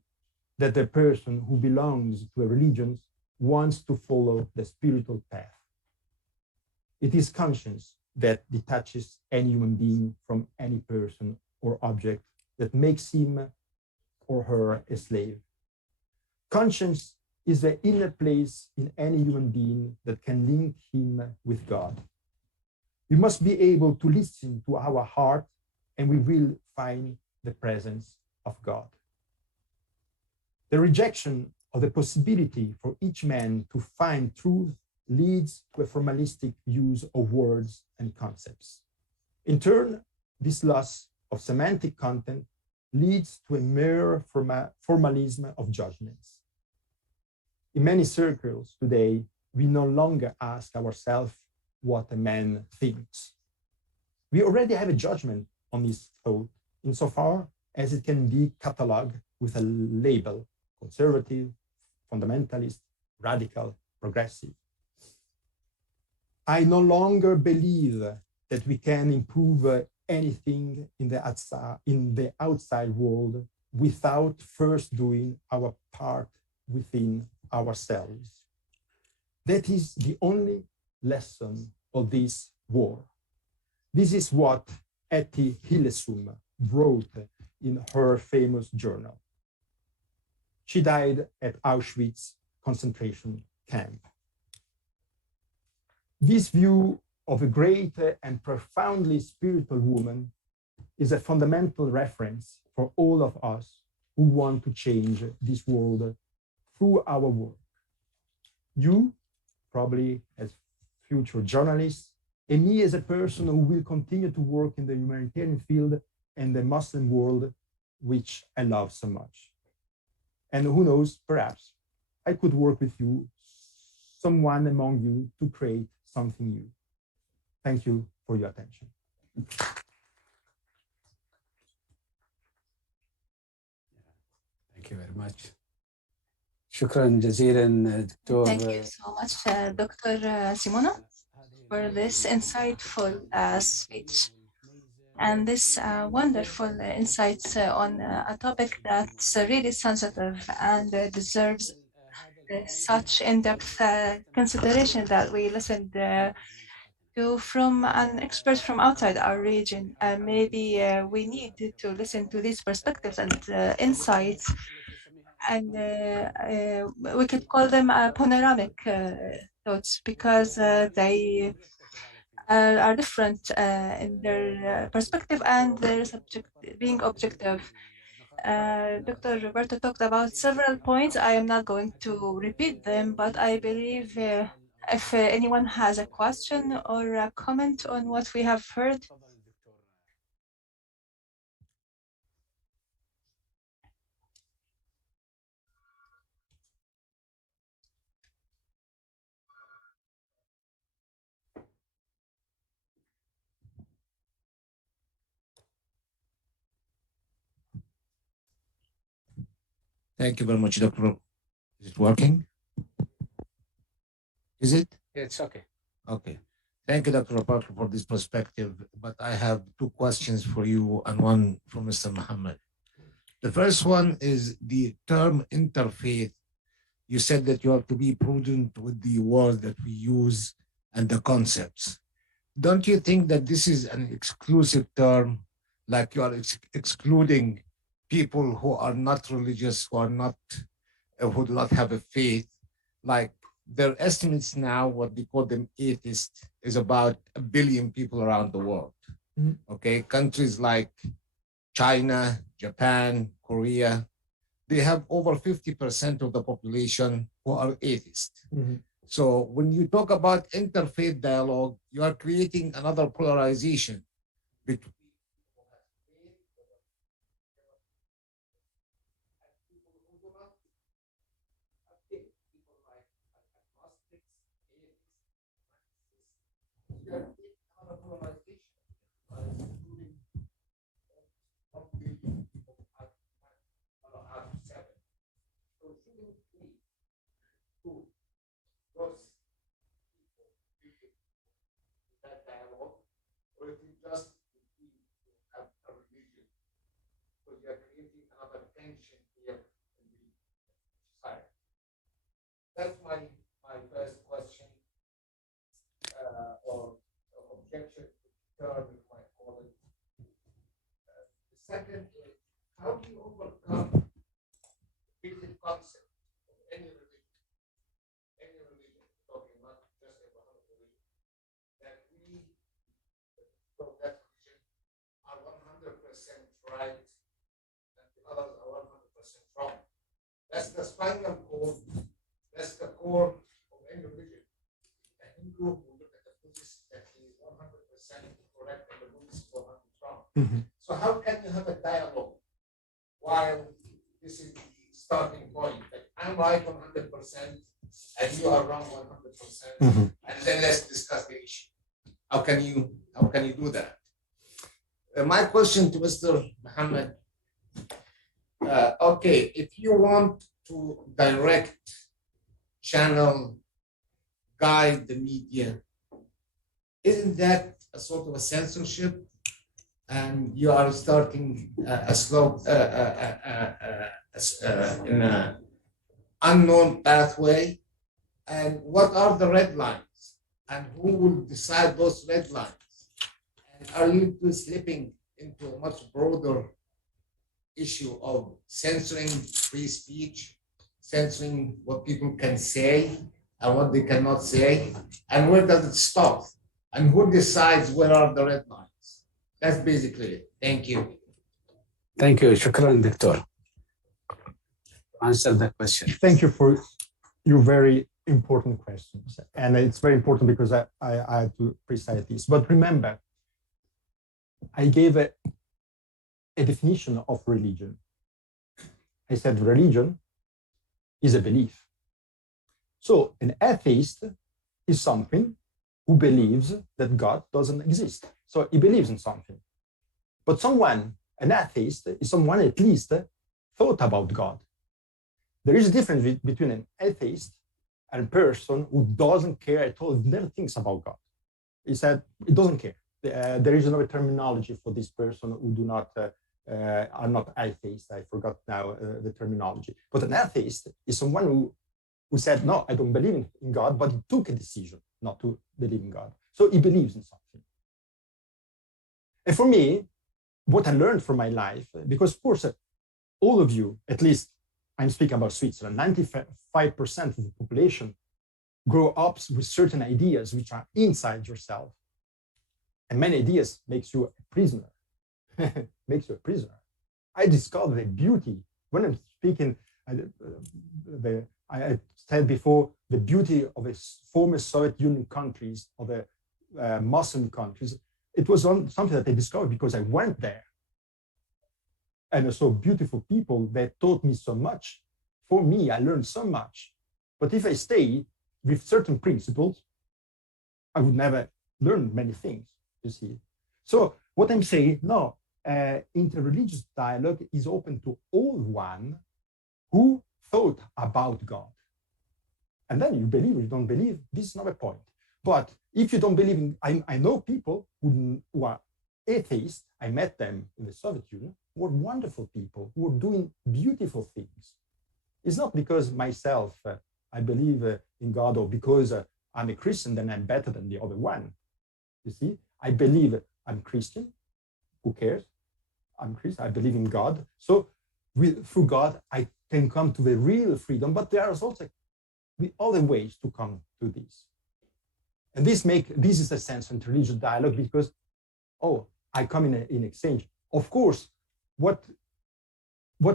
that the person who belongs to a religion wants to follow the spiritual path. It is conscience that detaches any human being from any person or object that makes him or her a slave. Conscience is the inner place in any human being that can link him with God. We must be able to listen to our heart, and we will find the presence of God. The rejection of the possibility for each man to find truth leads to a formalistic use of words and concepts. In turn, this loss of semantic content leads to a mere formalism of judgments. In many circles today, we no longer ask ourselves what a man thinks. We already have a judgment on his thought insofar as it can be catalogued with a label: conservative, fundamentalist, radical, progressive. I no longer believe that we can improve anything in the outside world without first doing our part within ourselves. That is the only lesson of this war. This is what Etty Hillesum wrote in her famous journal. She died at Auschwitz concentration camp. This view of a great and profoundly spiritual woman is a fundamental reference for all of us who want to change this world through our work. You, probably as future journalists, and me as a person who will continue to work in the humanitarian field and the Muslim world, which I love so much. And who knows, perhaps I could work with you, someone among you, to create something new. Thank you for your attention. Thank you very much. شكرا جزيلا دكتور. Thank you so much, Dr. Simona, for this insightful speech and this wonderful insights on a topic that's really sensitive and deserves such in-depth consideration that we listened to from an expert from outside our region. Maybe we need to listen to these perspectives and insights, and we could call them panoramic thoughts, because they are different in their perspective and their being objective. Dr. Roberto talked about several points. I am not going to repeat them, but I believe if anyone has a question or a comment on what we have heard. Thank you very much, Dr. Is it working? Is it? Yeah, it's okay. Okay. Thank you, Dr. Roberto, for this perspective. But I have two questions for you and one for Mr. Muhammad. The first one is the term interfaith. You said that you have to be prudent with the words that we use and the concepts. Don't you think that this is an exclusive term, like you are excluding people who are not religious, who do not have a faith? Like their estimates now, what they call them atheists, is about 1 billion people around the world. Mm-hmm. Okay, countries like China, Japan, Korea, they have over 50% of the population who are atheists. Mm-hmm. So when you talk about interfaith dialogue, you are creating another polarization between do not think people like agnostics, atheists, they are big out of polarization. Including 1 billion people out of 7. So shouldn't we to those people really that dialogue, or if you just have a religion, because you are creating another tension here in the society. That's my first question or objection to the term, if I call it. The second is, how do you overcome the basic concept of any religion, talking not just a Muhammad religion, that we, so that religion, are 100% right and the others are 100% wrong. That's the spinal cord, that's the core of any religion. A Hindu will look at the Buddhist that he is 100% correct and the Buddhist is 100% wrong. So how can you have a dialogue while this is the starting point? Like, I'm right 100% and you are wrong 100%, and then let's discuss the issue. How can you do that? My question to Mr. Muhammad, okay, if you want to direct, channel, guide the media, isn't that a sort of a censorship? And you are starting a slope in an unknown pathway. And what are the red lines? And who will decide those red lines? And are you slipping into a much broader issue of censoring free speech, censoring what people can say and what they cannot say? And where does it stop? And who decides where are the red lines? That's basically it. Thank you. Thank you. Shukran, Doctor. Answer the question. Thank you for your very important questions. And it's very important because I had to precise this. But remember, I gave a definition of religion. I said religion is a belief. So an atheist is something who believes that God doesn't exist. So he believes in something. But an atheist is someone at least thought about God. There is a difference between an atheist and a person who doesn't care at all, never thinks about God. He said he doesn't care. There is another terminology for this person who do not are not atheists. I forgot now the terminology. But an atheist is someone who said, no, I don't believe in God, but he took a decision not to believe in God. So he believes in something. And for me, what I learned from my life, because of course, all of you, at least I'm speaking about Switzerland, 95% of the population grow up with certain ideas which are inside yourself. And many ideas makes you a prisoner, makes you a prisoner. I discovered the beauty, when I'm speaking, I said before, the beauty of the former Soviet Union countries, of the Muslim countries. It was something that I discovered because I went there. And I saw beautiful people that taught me so much. For me, I learned so much. But if I stay with certain principles, I would never learn many things, you see. So what I'm saying, no, interreligious dialogue is open to all one who thought about God. And then you believe or you don't believe, this is not a point. But if you don't believe in, I know people who are atheists, I met them in the Soviet Union, who are wonderful people, who are doing beautiful things. It's not because myself, I believe in God, or because I'm a Christian, then I'm better than the other one. You see, I believe I'm Christian. Who cares? I'm Christian, I believe in God. So through God, I can come to the real freedom, but there are also other ways to come to this. And this is a sense of interreligious dialogue because, I come in exchange. Of course, what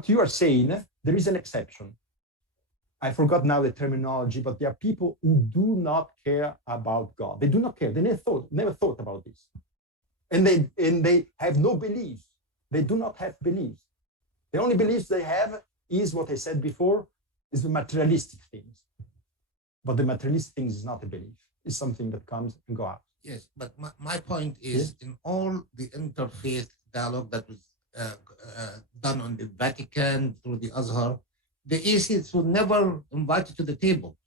you are saying, there is an exception. I forgot now the terminology, but there are people who do not care about God. They do not care. They never thought about this. And they have no beliefs. They do not have beliefs. The only beliefs they have is what I said before, is the materialistic things. But the materialistic things is not a belief. It's something that comes and goes out. Yes, but my point is, in all the interfaith dialogue that was done on the Vatican through the Azhar, the atheists were never invited to the table.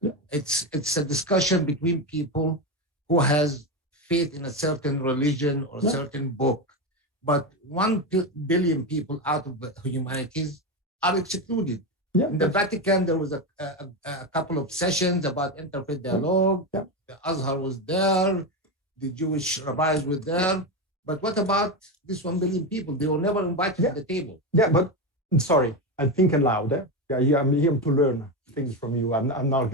Yeah. It's a discussion between people who has faith in a certain religion or certain book, but 1 billion people out of the humanities are excluded. Yeah. In the Vatican, there was a couple of sessions about interfaith dialogue. Yeah. The Azhar was there, the Jewish rabbis were there. But what about this 1 billion people? They were never invited to the table. Yeah, but sorry, I'm thinking louder. Yeah, I'm here to learn things from you. I'm not.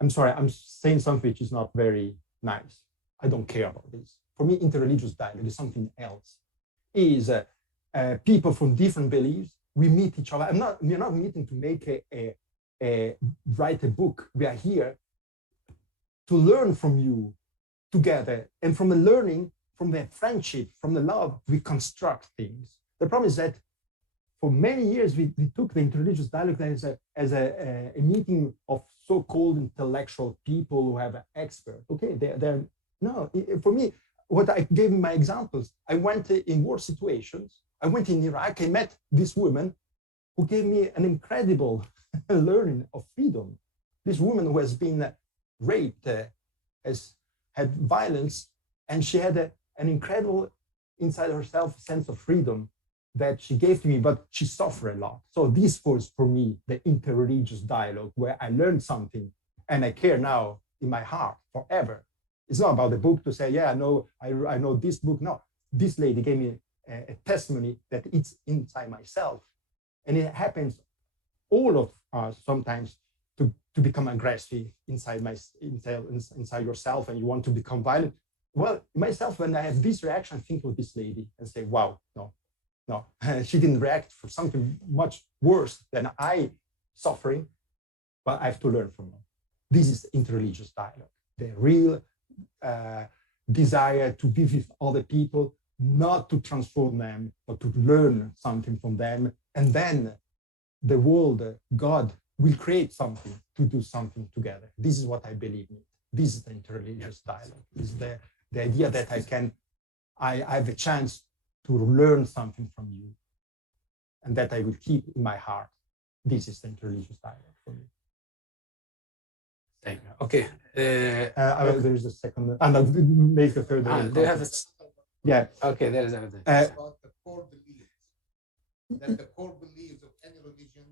I'm sorry. I'm saying something which is not very nice. I don't care about this. For me, interreligious dialogue is something else. Is people from different beliefs. We meet each other. We're not meeting to make write a book. We are here to learn from you together, and from the learning, from the friendship, from the love, we construct things. The problem is that for many years, we took the interreligious dialogue as a meeting of so-called intellectual people who have an expert. Okay, they're no. For me, what I gave my examples, I went in war situations. I went in Iraq. I met this woman who gave me an incredible learning of freedom. This woman who has been raped, has had violence, and she had an incredible inside herself sense of freedom that she gave to me, but she suffered a lot. So this was for me the interreligious dialogue where I learned something and I care now in my heart forever. It's not about the book to say, yeah, I know this book. No, this lady gave me a testimony that it's inside myself. And it happens, all of us sometimes, to become aggressive inside yourself, and you want to become violent. Well, myself, when I have this reaction, I think of this lady and say, wow, no, she didn't react for something much worse than I suffering, but I have to learn from her. This is interreligious dialogue, the real desire to be with other people, not to transform them, but to learn something from them. And then the world, God, will create something to do something together. This is what I believe in. This is the interreligious dialogue. This is the idea that I have a chance to learn something from you, and that I will keep in my heart. This is the interreligious dialogue for me. Thank you. Okay. There is a second, and I'll make a third. Do you have it? Yeah. Okay, there is another. About the core beliefs. That the core beliefs of any religion,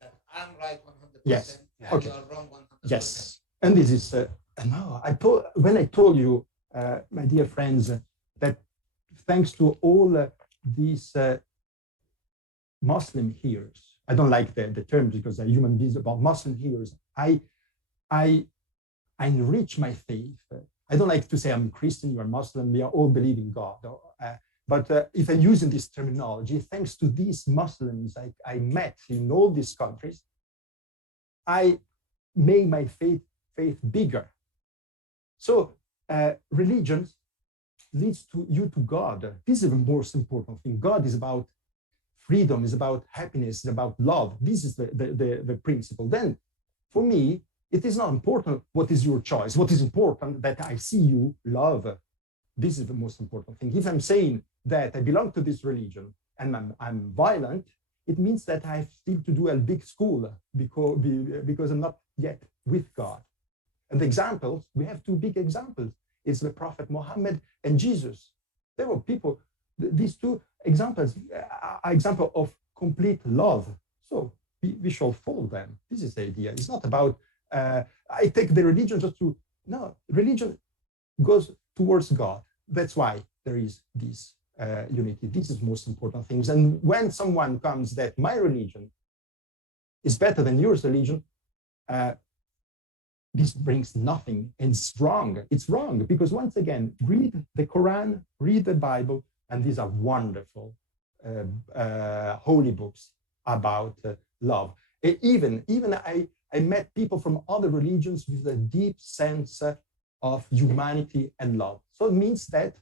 that I'm right 100%, yes. And okay. you are wrong 100%. Yes. And this is, no, when I told you, my dear friends, that thanks to all these Muslim hearers, I don't like the term because they're human beings, about Muslim hearers, I enrich my faith. I don't like to say I'm Christian, you're Muslim, we are all believe in God. But if I'm using this terminology, thanks to these Muslims I met in all these countries, I made my faith bigger. So religion leads you to God. This is the most important thing. God is about freedom, is about happiness, is about love. This is the principle. Then, for me, it is not important what is your choice. What is important that I see you love. This is the most important thing. If I'm saying that I belong to this religion and I'm violent, it means that I have still to do a big school because I'm not yet with God. And the examples, we have two big examples. It's the Prophet Muhammad and Jesus. There were people, these two examples are example of complete love. So we shall follow them. This is the idea. It's not about, I take the religion just to, no, religion goes towards God. That's why there is this unity. This is the most important things. And when someone comes that my religion is better than yours religion, this brings nothing, and it's wrong. It's wrong because, once again, read the Quran, read the Bible, and these are wonderful holy books about love. Even I met people from other religions with a deep sense of humanity and love. So it means that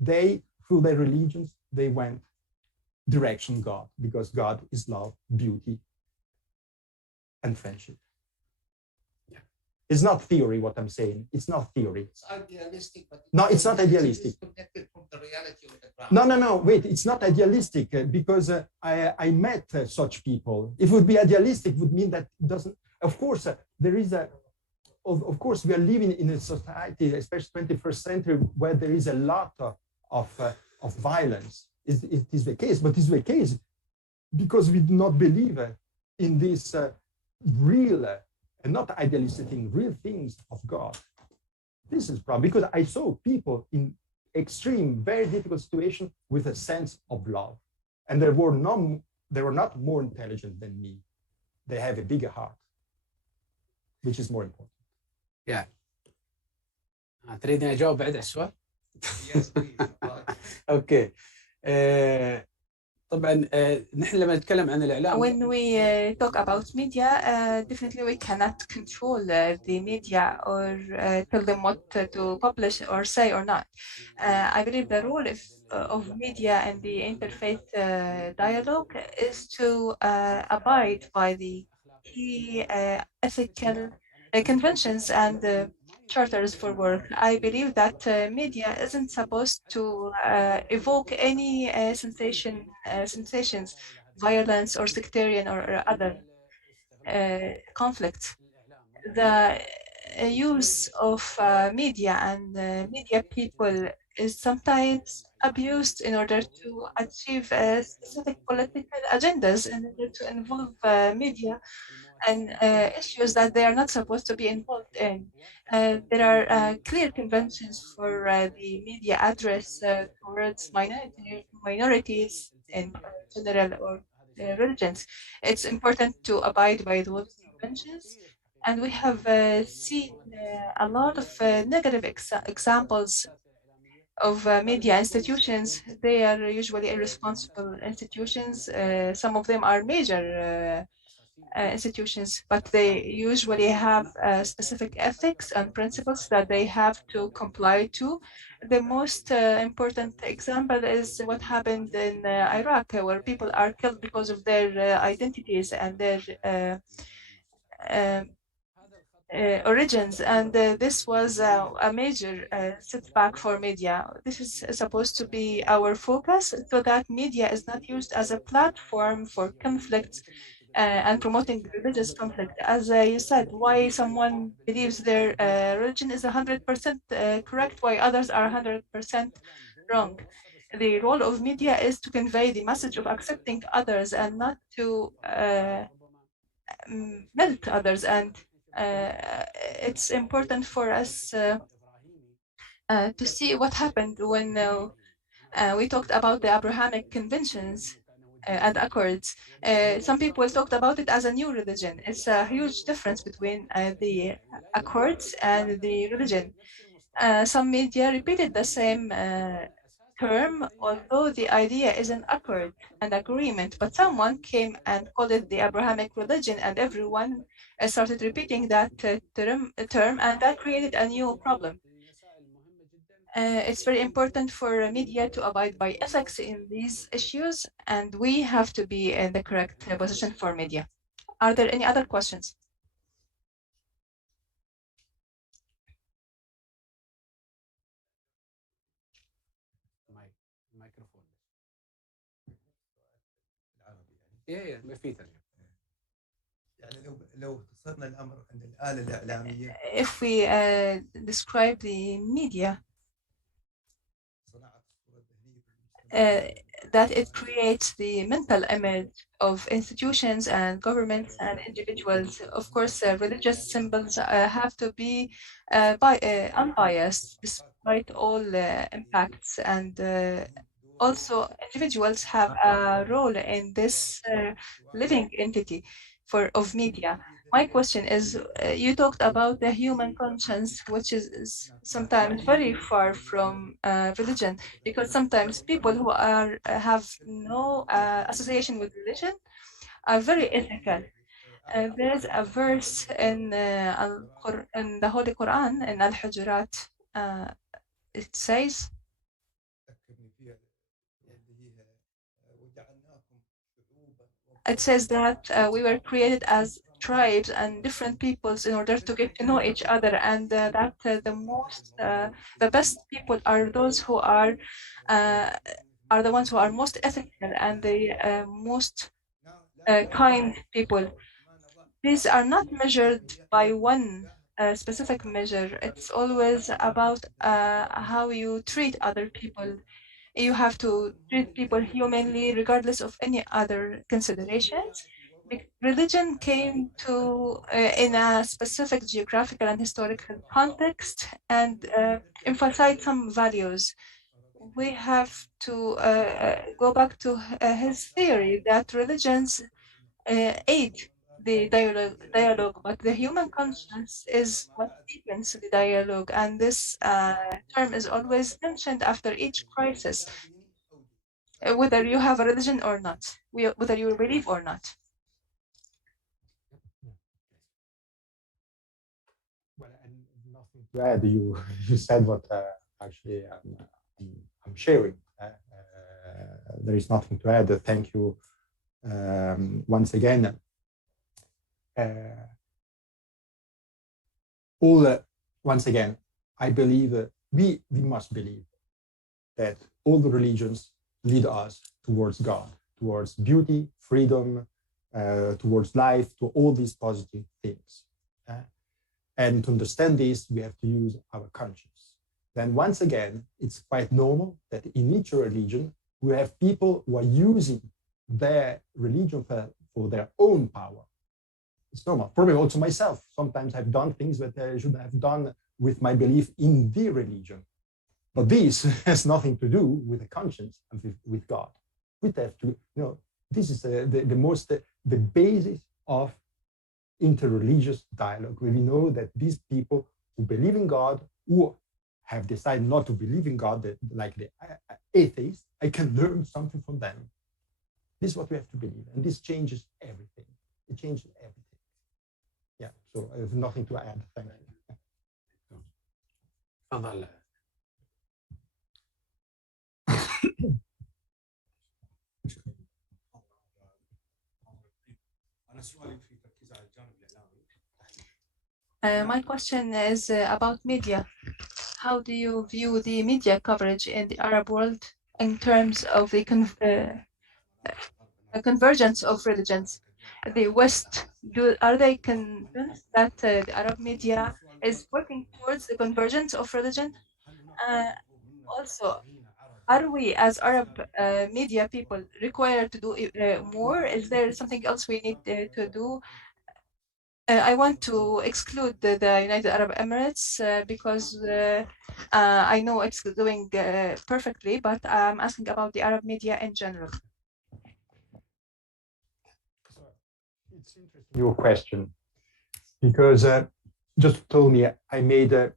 they, through their religions, they went direction God, because God is love, beauty, and friendship. Yeah. It's not theory what I'm saying. It's not theory. It's idealistic, but no, it's not idealistic. Disconnected from the reality of the ground. No. Wait, it's not idealistic because I met such people. If it would be idealistic, it would mean that it doesn't. Of course, there is a. Of course, we are living in a society, especially 21st century, where there is a lot of violence. It is the case, but it's the case because we do not believe in this real and not idealistic thing, real things of God. This is problem because I saw people in extreme, very difficult situation with a sense of love, and they were not more intelligent than me. They have a bigger heart, which is more important. Yeah. تريدني أجاوب بعد على السؤال؟ Yes, please. أوكي. طبعا نحن لما نتكلم عن الإعلام. When we talk about media, definitely we cannot control the media or tell them what to publish or say or not. I believe the role of media and the interfaith dialogue is to abide by the key ethical conventions and charters for work. I believe that media isn't supposed to evoke any sensations, violence or sectarian or other conflicts. The use of media and media people is sometimes abused in order to achieve specific political agendas, in order to involve media and issues that they are not supposed to be involved in. There are clear conventions for the media address towards minorities in general or religions. It's important to abide by those conventions. And we have seen a lot of negative examples of media institutions. They are usually irresponsible institutions. Some of them are major institutions, but they usually have specific ethics and principles that they have to comply to. The most important example is what happened in Iraq, where people are killed because of their identities and their uh, origins, and this was a major setback for media. This is supposed to be our focus, so that media is not used as a platform for conflict and promoting religious conflict. As you said, why someone believes their religion is 100% correct, why others are 100% wrong. The role of media is to convey the message of accepting others and not to melt others, and it's important for us to see what happened when we talked about the Abrahamic conventions and accords. Some people talked about it as a new religion. It's a huge difference between the accords and the religion. Some media repeated the same term, although the idea is an accord and agreement, but someone came and called it the Abrahamic religion, and everyone started repeating that term, and that created a new problem. It's very important for media to abide by ethics in these issues, and we have to be in the correct position for media. Are there any other questions? مايكروفون. ايه ما في ترجمة. يعني لو اختصرنا الامر عند الاله الاعلاميه. If we describe the media, that it creates the mental image of institutions and governments and individuals. Of course, religious symbols have to be unbiased despite all impacts, and also individuals have a role in this living entity of media. My question is, you talked about the human conscience, which is sometimes very far from religion, because sometimes people who have no association with religion are very ethical. There's a verse in in the Holy Quran, in Al-Hujurat, it says, It says that we were created as tribes and different peoples in order to get to know each other, and that the best people are the ones who are most ethical and the most kind people. These are not measured by one specific measure. It's always about how you treat other people. You have to treat people humanly, regardless of any other considerations. Religion came to in a specific geographical and historical context and emphasize some values. We have to go back to his theory that religions aid the dialogue, but the human conscience is what deepens the dialogue, and this term is always mentioned after each crisis, whether you have a religion or not, whether you believe or not. Well, and nothing to add. You said what actually I'm sharing. There is nothing to add. Thank you once again. Once again, I believe we must believe that all the religions lead us towards God, towards beauty, freedom, towards life, to all these positive things. And to understand this, we have to use our conscience. Then once again, it's quite normal that in each religion, we have people who are using their religion for their own power. It's normal. Probably also myself. Sometimes I've done things that I should have done with my belief in the religion. But this has nothing to do with the conscience and with God. We have to, this is the basis of interreligious dialogue, where we know that these people who believe in God, who have decided not to believe in God, like the atheists, I can learn something from them. This is what we have to believe, and this changes everything. It changes everything. Yeah, so I have nothing to add. Thank you. تفضل. My question is about media. How do you view the media coverage in the Arab world in terms of the convergence of religions? The West, are they convinced that the Arab media is working towards the convergence of religion? Also, are we as Arab media people required to do more? Is there something else we need to do? I want to exclude the United Arab Emirates because I know it's doing perfectly, but I'm asking about the Arab media in general. It's interesting, your question, because just told me I made a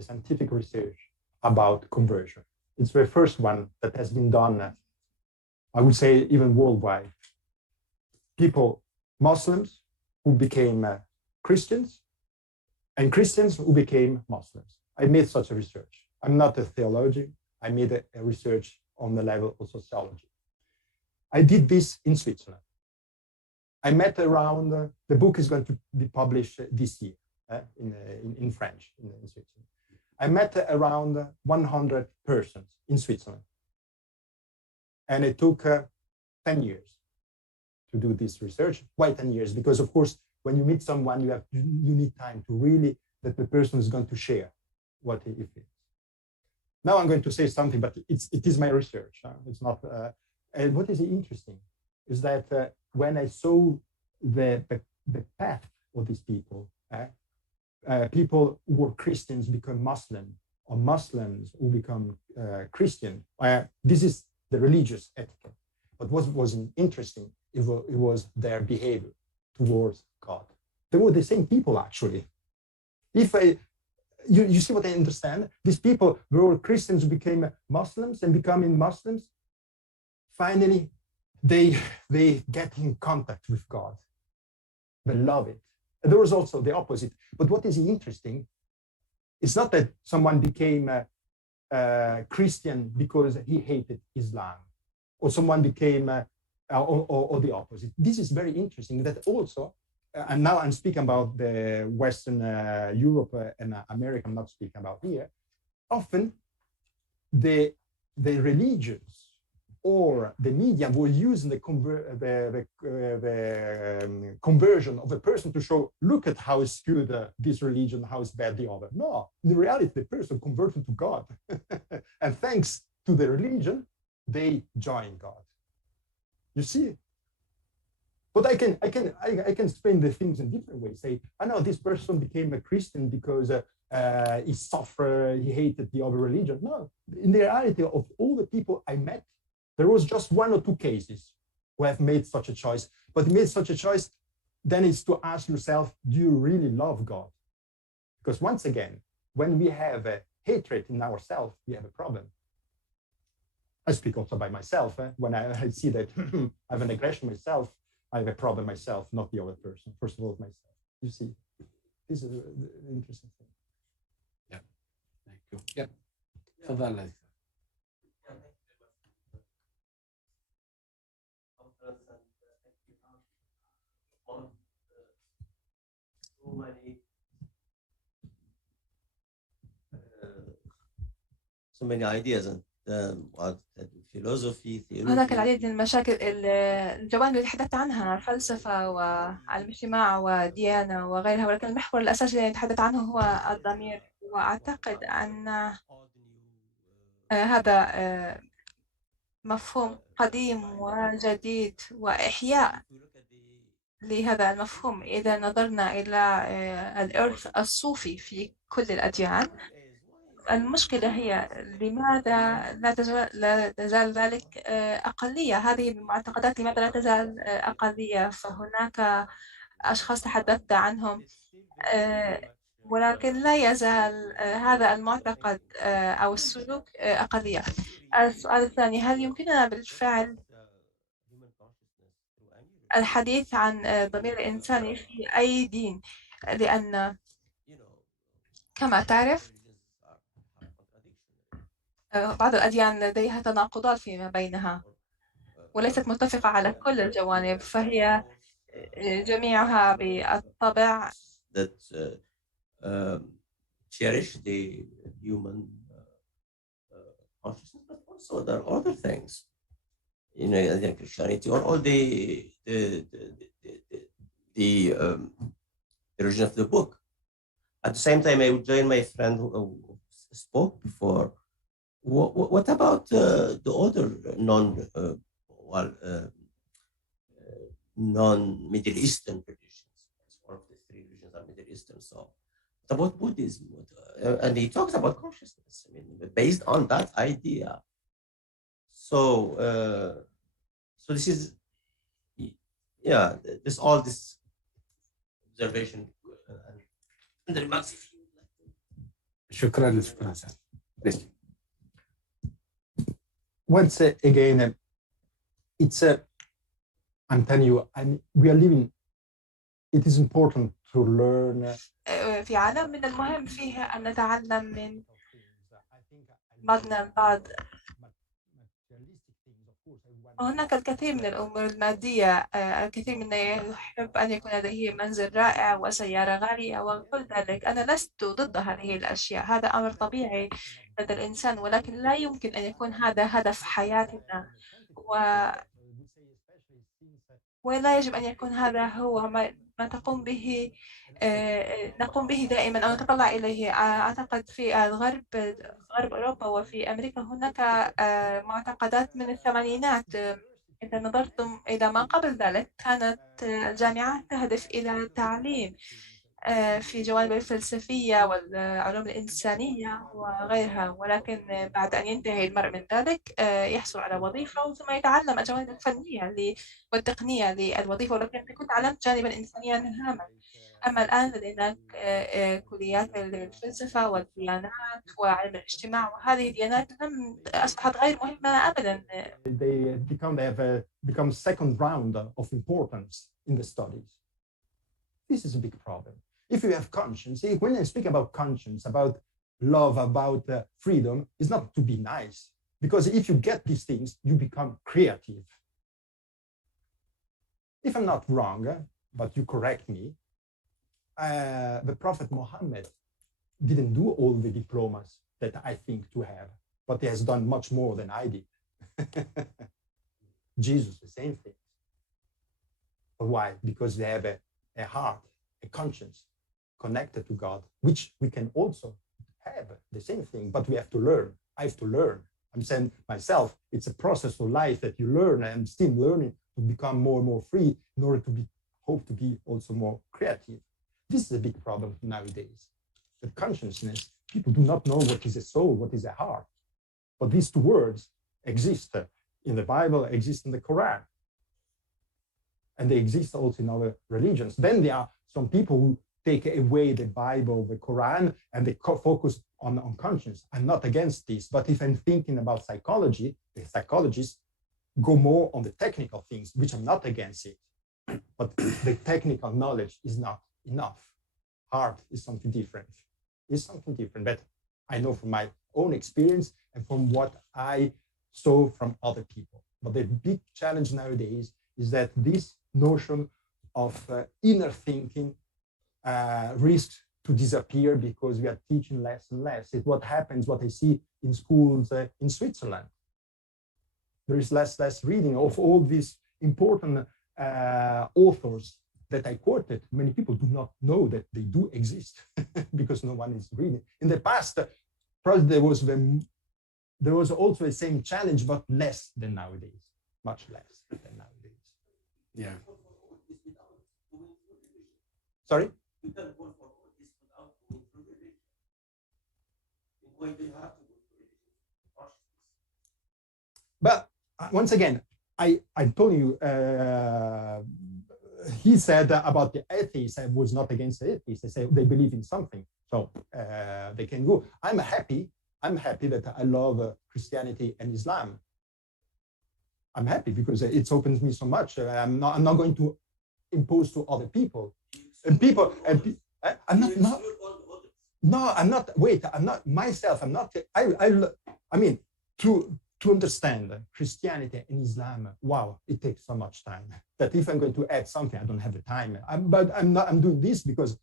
scientific research about conversion. It's the first one that has been done, I would say, even worldwide. People, Muslims who became Christians, and Christians who became Muslims. I made such a research. I'm not a theologian. I made a research on the level of sociology. I did this in Switzerland. I met around, the book is going to be published this year in French in Switzerland. I met around 100 persons in Switzerland. And it took 10 years to do this research. Why 10 years? Because of course, when you meet someone, you need time to really, that the person is going to share what he feels. Now I'm going to say something, but it is my research. It's not, and what is interesting is that when I saw the path of these people, people who were Christians become Muslim, or Muslims who become Christian. This is the religious etiquette. But what was interesting, it was their behavior towards God. They were the same people, actually. You see what I understand? These people were Christians who became Muslims, and becoming Muslims, finally, they get in contact with God. They love it. And there was also the opposite. But what is interesting, it's not that someone became a Christian because he hated Islam. or someone became or the opposite. This is very interesting. That also, and now I'm speaking about the Western Europe and America. I'm not speaking about here. Often, the religions or the media were using the conversion of a person to show, look at how it's good this religion, how it's bad the other. No, in reality, the person converted to God, and thanks to the religion, they join God. You see, but I can explain the things in different ways. Say, I know this person became a Christian because he suffered, he hated the other religion. No, in the reality of all the people I met, there was just 1 or 2 cases who have made such a choice. But made such a choice, then it's to ask yourself, do you really love God? Because once again, when we have a hatred in ourselves, we have a problem. I speak also by myself. When I see that I have an aggression myself, I have a problem myself, not the other person. First of all, myself. You see, this is an interesting thing. Yeah, thank you. Yeah, تفضل. So many ideas and philosophy, هناك العديد من المشاكل الجوانب اللي تحدثت عنها، فلسفة وعلم اجتماع وديانة وغيرها، ولكن المحور الأساسي الذي نتحدث عنه هو الضمير. وأعتقد أن هذا مفهوم قديم وجديد وإحياء لهذا المفهوم. إذا نظرنا إلى الإرث الصوفي في كل الأديان، المشكلة هي لماذا لا تزال ذلك أقلية؟ هذه المعتقدات لماذا لا تزال أقلية؟ فهناك أشخاص تحدثت عنهم، ولكن لا يزال هذا المعتقد أو السلوك أقلية. السؤال الثاني، هل يمكننا بالفعل الحديث عن الضمير الإنساني في أي دين؟ لأن كما تعرف بعض الأديان لديها تناقضات فيما بينها وليست متفقة على كل الجوانب، فهي جميعها بالطبع cherish the human consciousness, but also there are other things, in Christianity or all the religion of the book. At the same time, I would join my friend who spoke before. What about the other non-Middle Eastern religions? One of the 3 religions are Middle Eastern. So, what about Buddhism? And he talks about consciousness. Based on that idea. So, this is, this all this observation and the remarks. شكرا. Once again, it's I'm telling you, we are living. It is important to learn. في عالم من المهم فيه أن نتعلم من بعضنا البعض. هناك الكثير من الأمور المادية، الكثير منا يحب أن يكون لديه منزل رائع وسيارة غالية وكل ذلك. أنا لست ضد هذه الأشياء، هذا أمر طبيعي لدى الإنسان، ولكن لا يمكن أن يكون هذا هدف حياتنا، ولا يجب أن يكون هذا هو ما تقوم به نقوم به دائما أو نتطلع إليه. أعتقد في الغرب، غرب أوروبا وفي أمريكا، هناك معتقدات من الثمانينات. إذا نظرتم إلى ما قبل ذلك، كانت الجامعات تهدف إلى التعليم في جوانب الفلسفية والعلوم الإنسانية وغيرها، ولكن بعد أن ينتهي المرء من ذلك يحصل على وظيفة ثم يتعلم الجوانب الفنية والتقنية للوظيفة، ولكن تكون تعلمت جانبا إنسانيا هاما. أما الآن لدينا كليات الفلسفة والديانات وعلم الاجتماع، وهذه الديانات أصبحت غير مهمة أبدا. They become second round of importance in the studies. This is a big problem. If you have conscience, when I speak about conscience, about love, about freedom, it's not to be nice. Because if you get these things, you become creative. If I'm not wrong, but you correct me, the Prophet Muhammad didn't do all the diplomas that I think to have, but he has done much more than I did. Jesus, the same thing. But why? Because they have a heart, a conscience connected to God, which we can also have the same thing, but we have to learn. I have to learn. I'm saying myself, it's a process of life that you learn. I'm still learning to become more and more free in order to hope to be also more creative. This is a big problem nowadays. The consciousness, people do not know what is a soul, what is a heart. But these two words exist in the Bible, exist in the Quran. And they exist also in other religions. Then there are some people who take away the Bible, the Quran, and they focus on conscience. I'm not against this, but if I'm thinking about psychology, the psychologists go more on the technical things, which I'm not against it. But the technical knowledge is not enough. Heart is something different. It's something different. But I know from my own experience and from what I saw from other people. But the big challenge nowadays is that this notion of inner thinking risks to disappear because we are teaching less and less. It's what happens, what I see in schools in Switzerland. There is less reading of all these important authors that I quoted. Many people do not know that they do exist because no one is reading. In the past, probably there was also the same challenge, but less than nowadays, much less than nowadays. Yeah. Sorry? But once again, I told you, he said about the atheists, I was not against the atheists. I said they believe in something, so they can go. I'm happy that I love Christianity and Islam. I'm happy because it opens me so much. I'm not going to impose to other people. I'm not. No, I'm not. Wait, I'm not myself. I'm not. I mean, to understand Christianity and Islam, wow, it takes so much time that if I'm going to add something, I don't have the time. But I'm not. I'm doing this because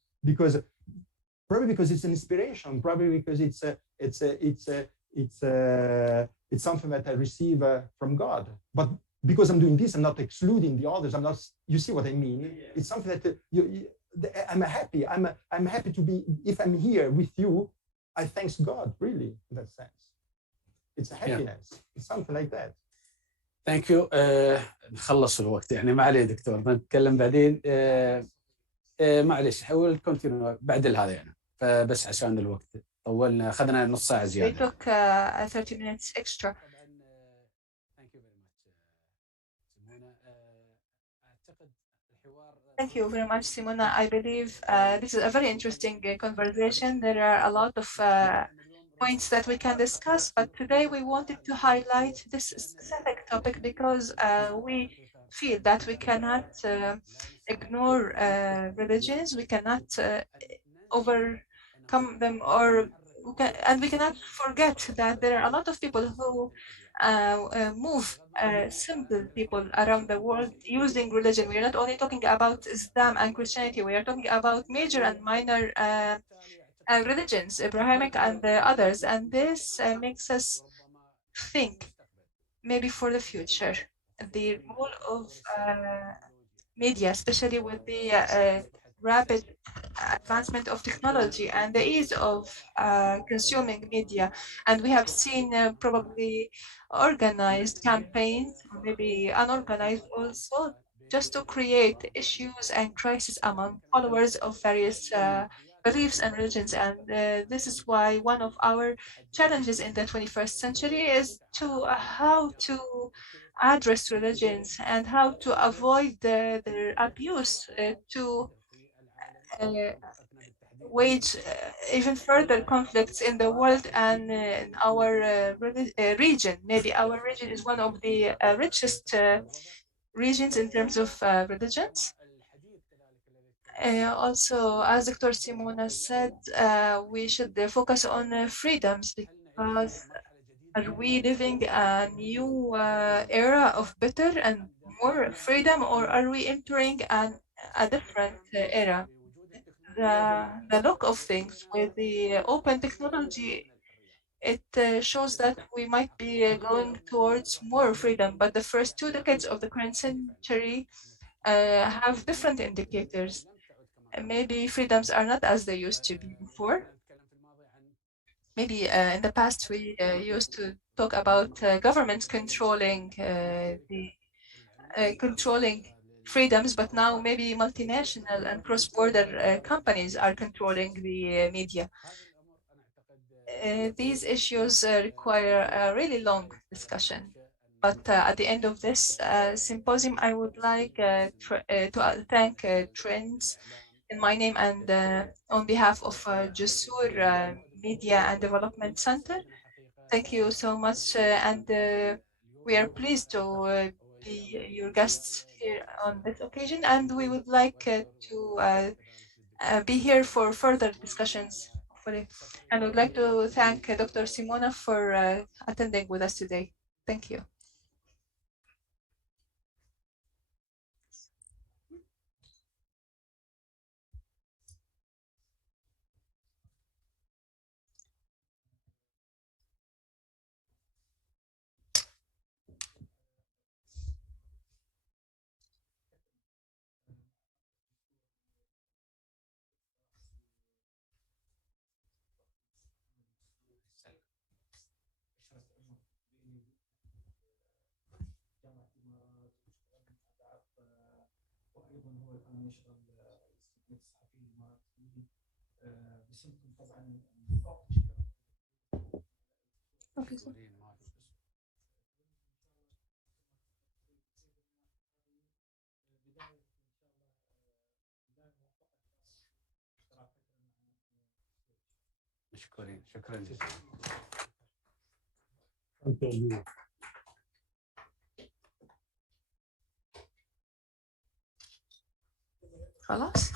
probably because it's an inspiration. Probably because it's something that I receive from God. But because I'm doing this, I'm not excluding the others. I'm not. You see what I mean? It's something that I'm happy. I'm happy to be. If I'm here with you, I thank God really in that sense. It's a happiness. Yeah. It's something like that. Thank you. نخلص الوقت يعني ما عليه دكتور نتكلم بعدين. معلش حاول كونتينيو بعد هذا يعني فبس عشان الوقت طولنا أخذنا نص ساعة زيادة. They took 30 minutes extra. Thank you very much, Simona. I believe this is a very interesting conversation. There are a lot of points that we can discuss, but today we wanted to highlight this specific topic because we feel that we cannot ignore religions, we cannot overcome them, and we cannot forget that there are a lot of people who move simple people around the world using religion. We are not only talking about Islam and Christianity, we are talking about major and minor religions, Abrahamic and others. And this makes us think maybe for the future, the role of media, especially with the rapid advancement of technology and the ease of consuming media. And we have seen probably organized campaigns, or maybe unorganized also, just to create issues and crises among followers of various beliefs and religions. And this is why one of our challenges in the 21st century is to how to address religions and how to avoid their abuse to wage even further conflicts in the world and in our region. Maybe our region is one of the richest regions in terms of religions. Also, as Dr. Simona said, we should focus on freedoms because Are we living a new era of better and more freedom, or are we entering a different era? The look of things with the open technology, it shows that we might be going towards more freedom, but the first 2 decades of the current century have different indicators. Maybe freedoms are not as they used to be before. Maybe in the past we used to talk about governments controlling the controlling freedoms, but now maybe multinational and cross-border companies are controlling the media. These issues require a really long discussion. But at the end of this symposium, I would like to thank Trends in my name and on behalf of Jusur Media and Development Center. Thank you so much, and we are pleased to be your guests here on this occasion, and we would like to be here for further discussions, hopefully. And would like to thank Dr. Simona for attending with us today. Thank you. Okay, so. مشكورين، شكرا جزيلا. خلاص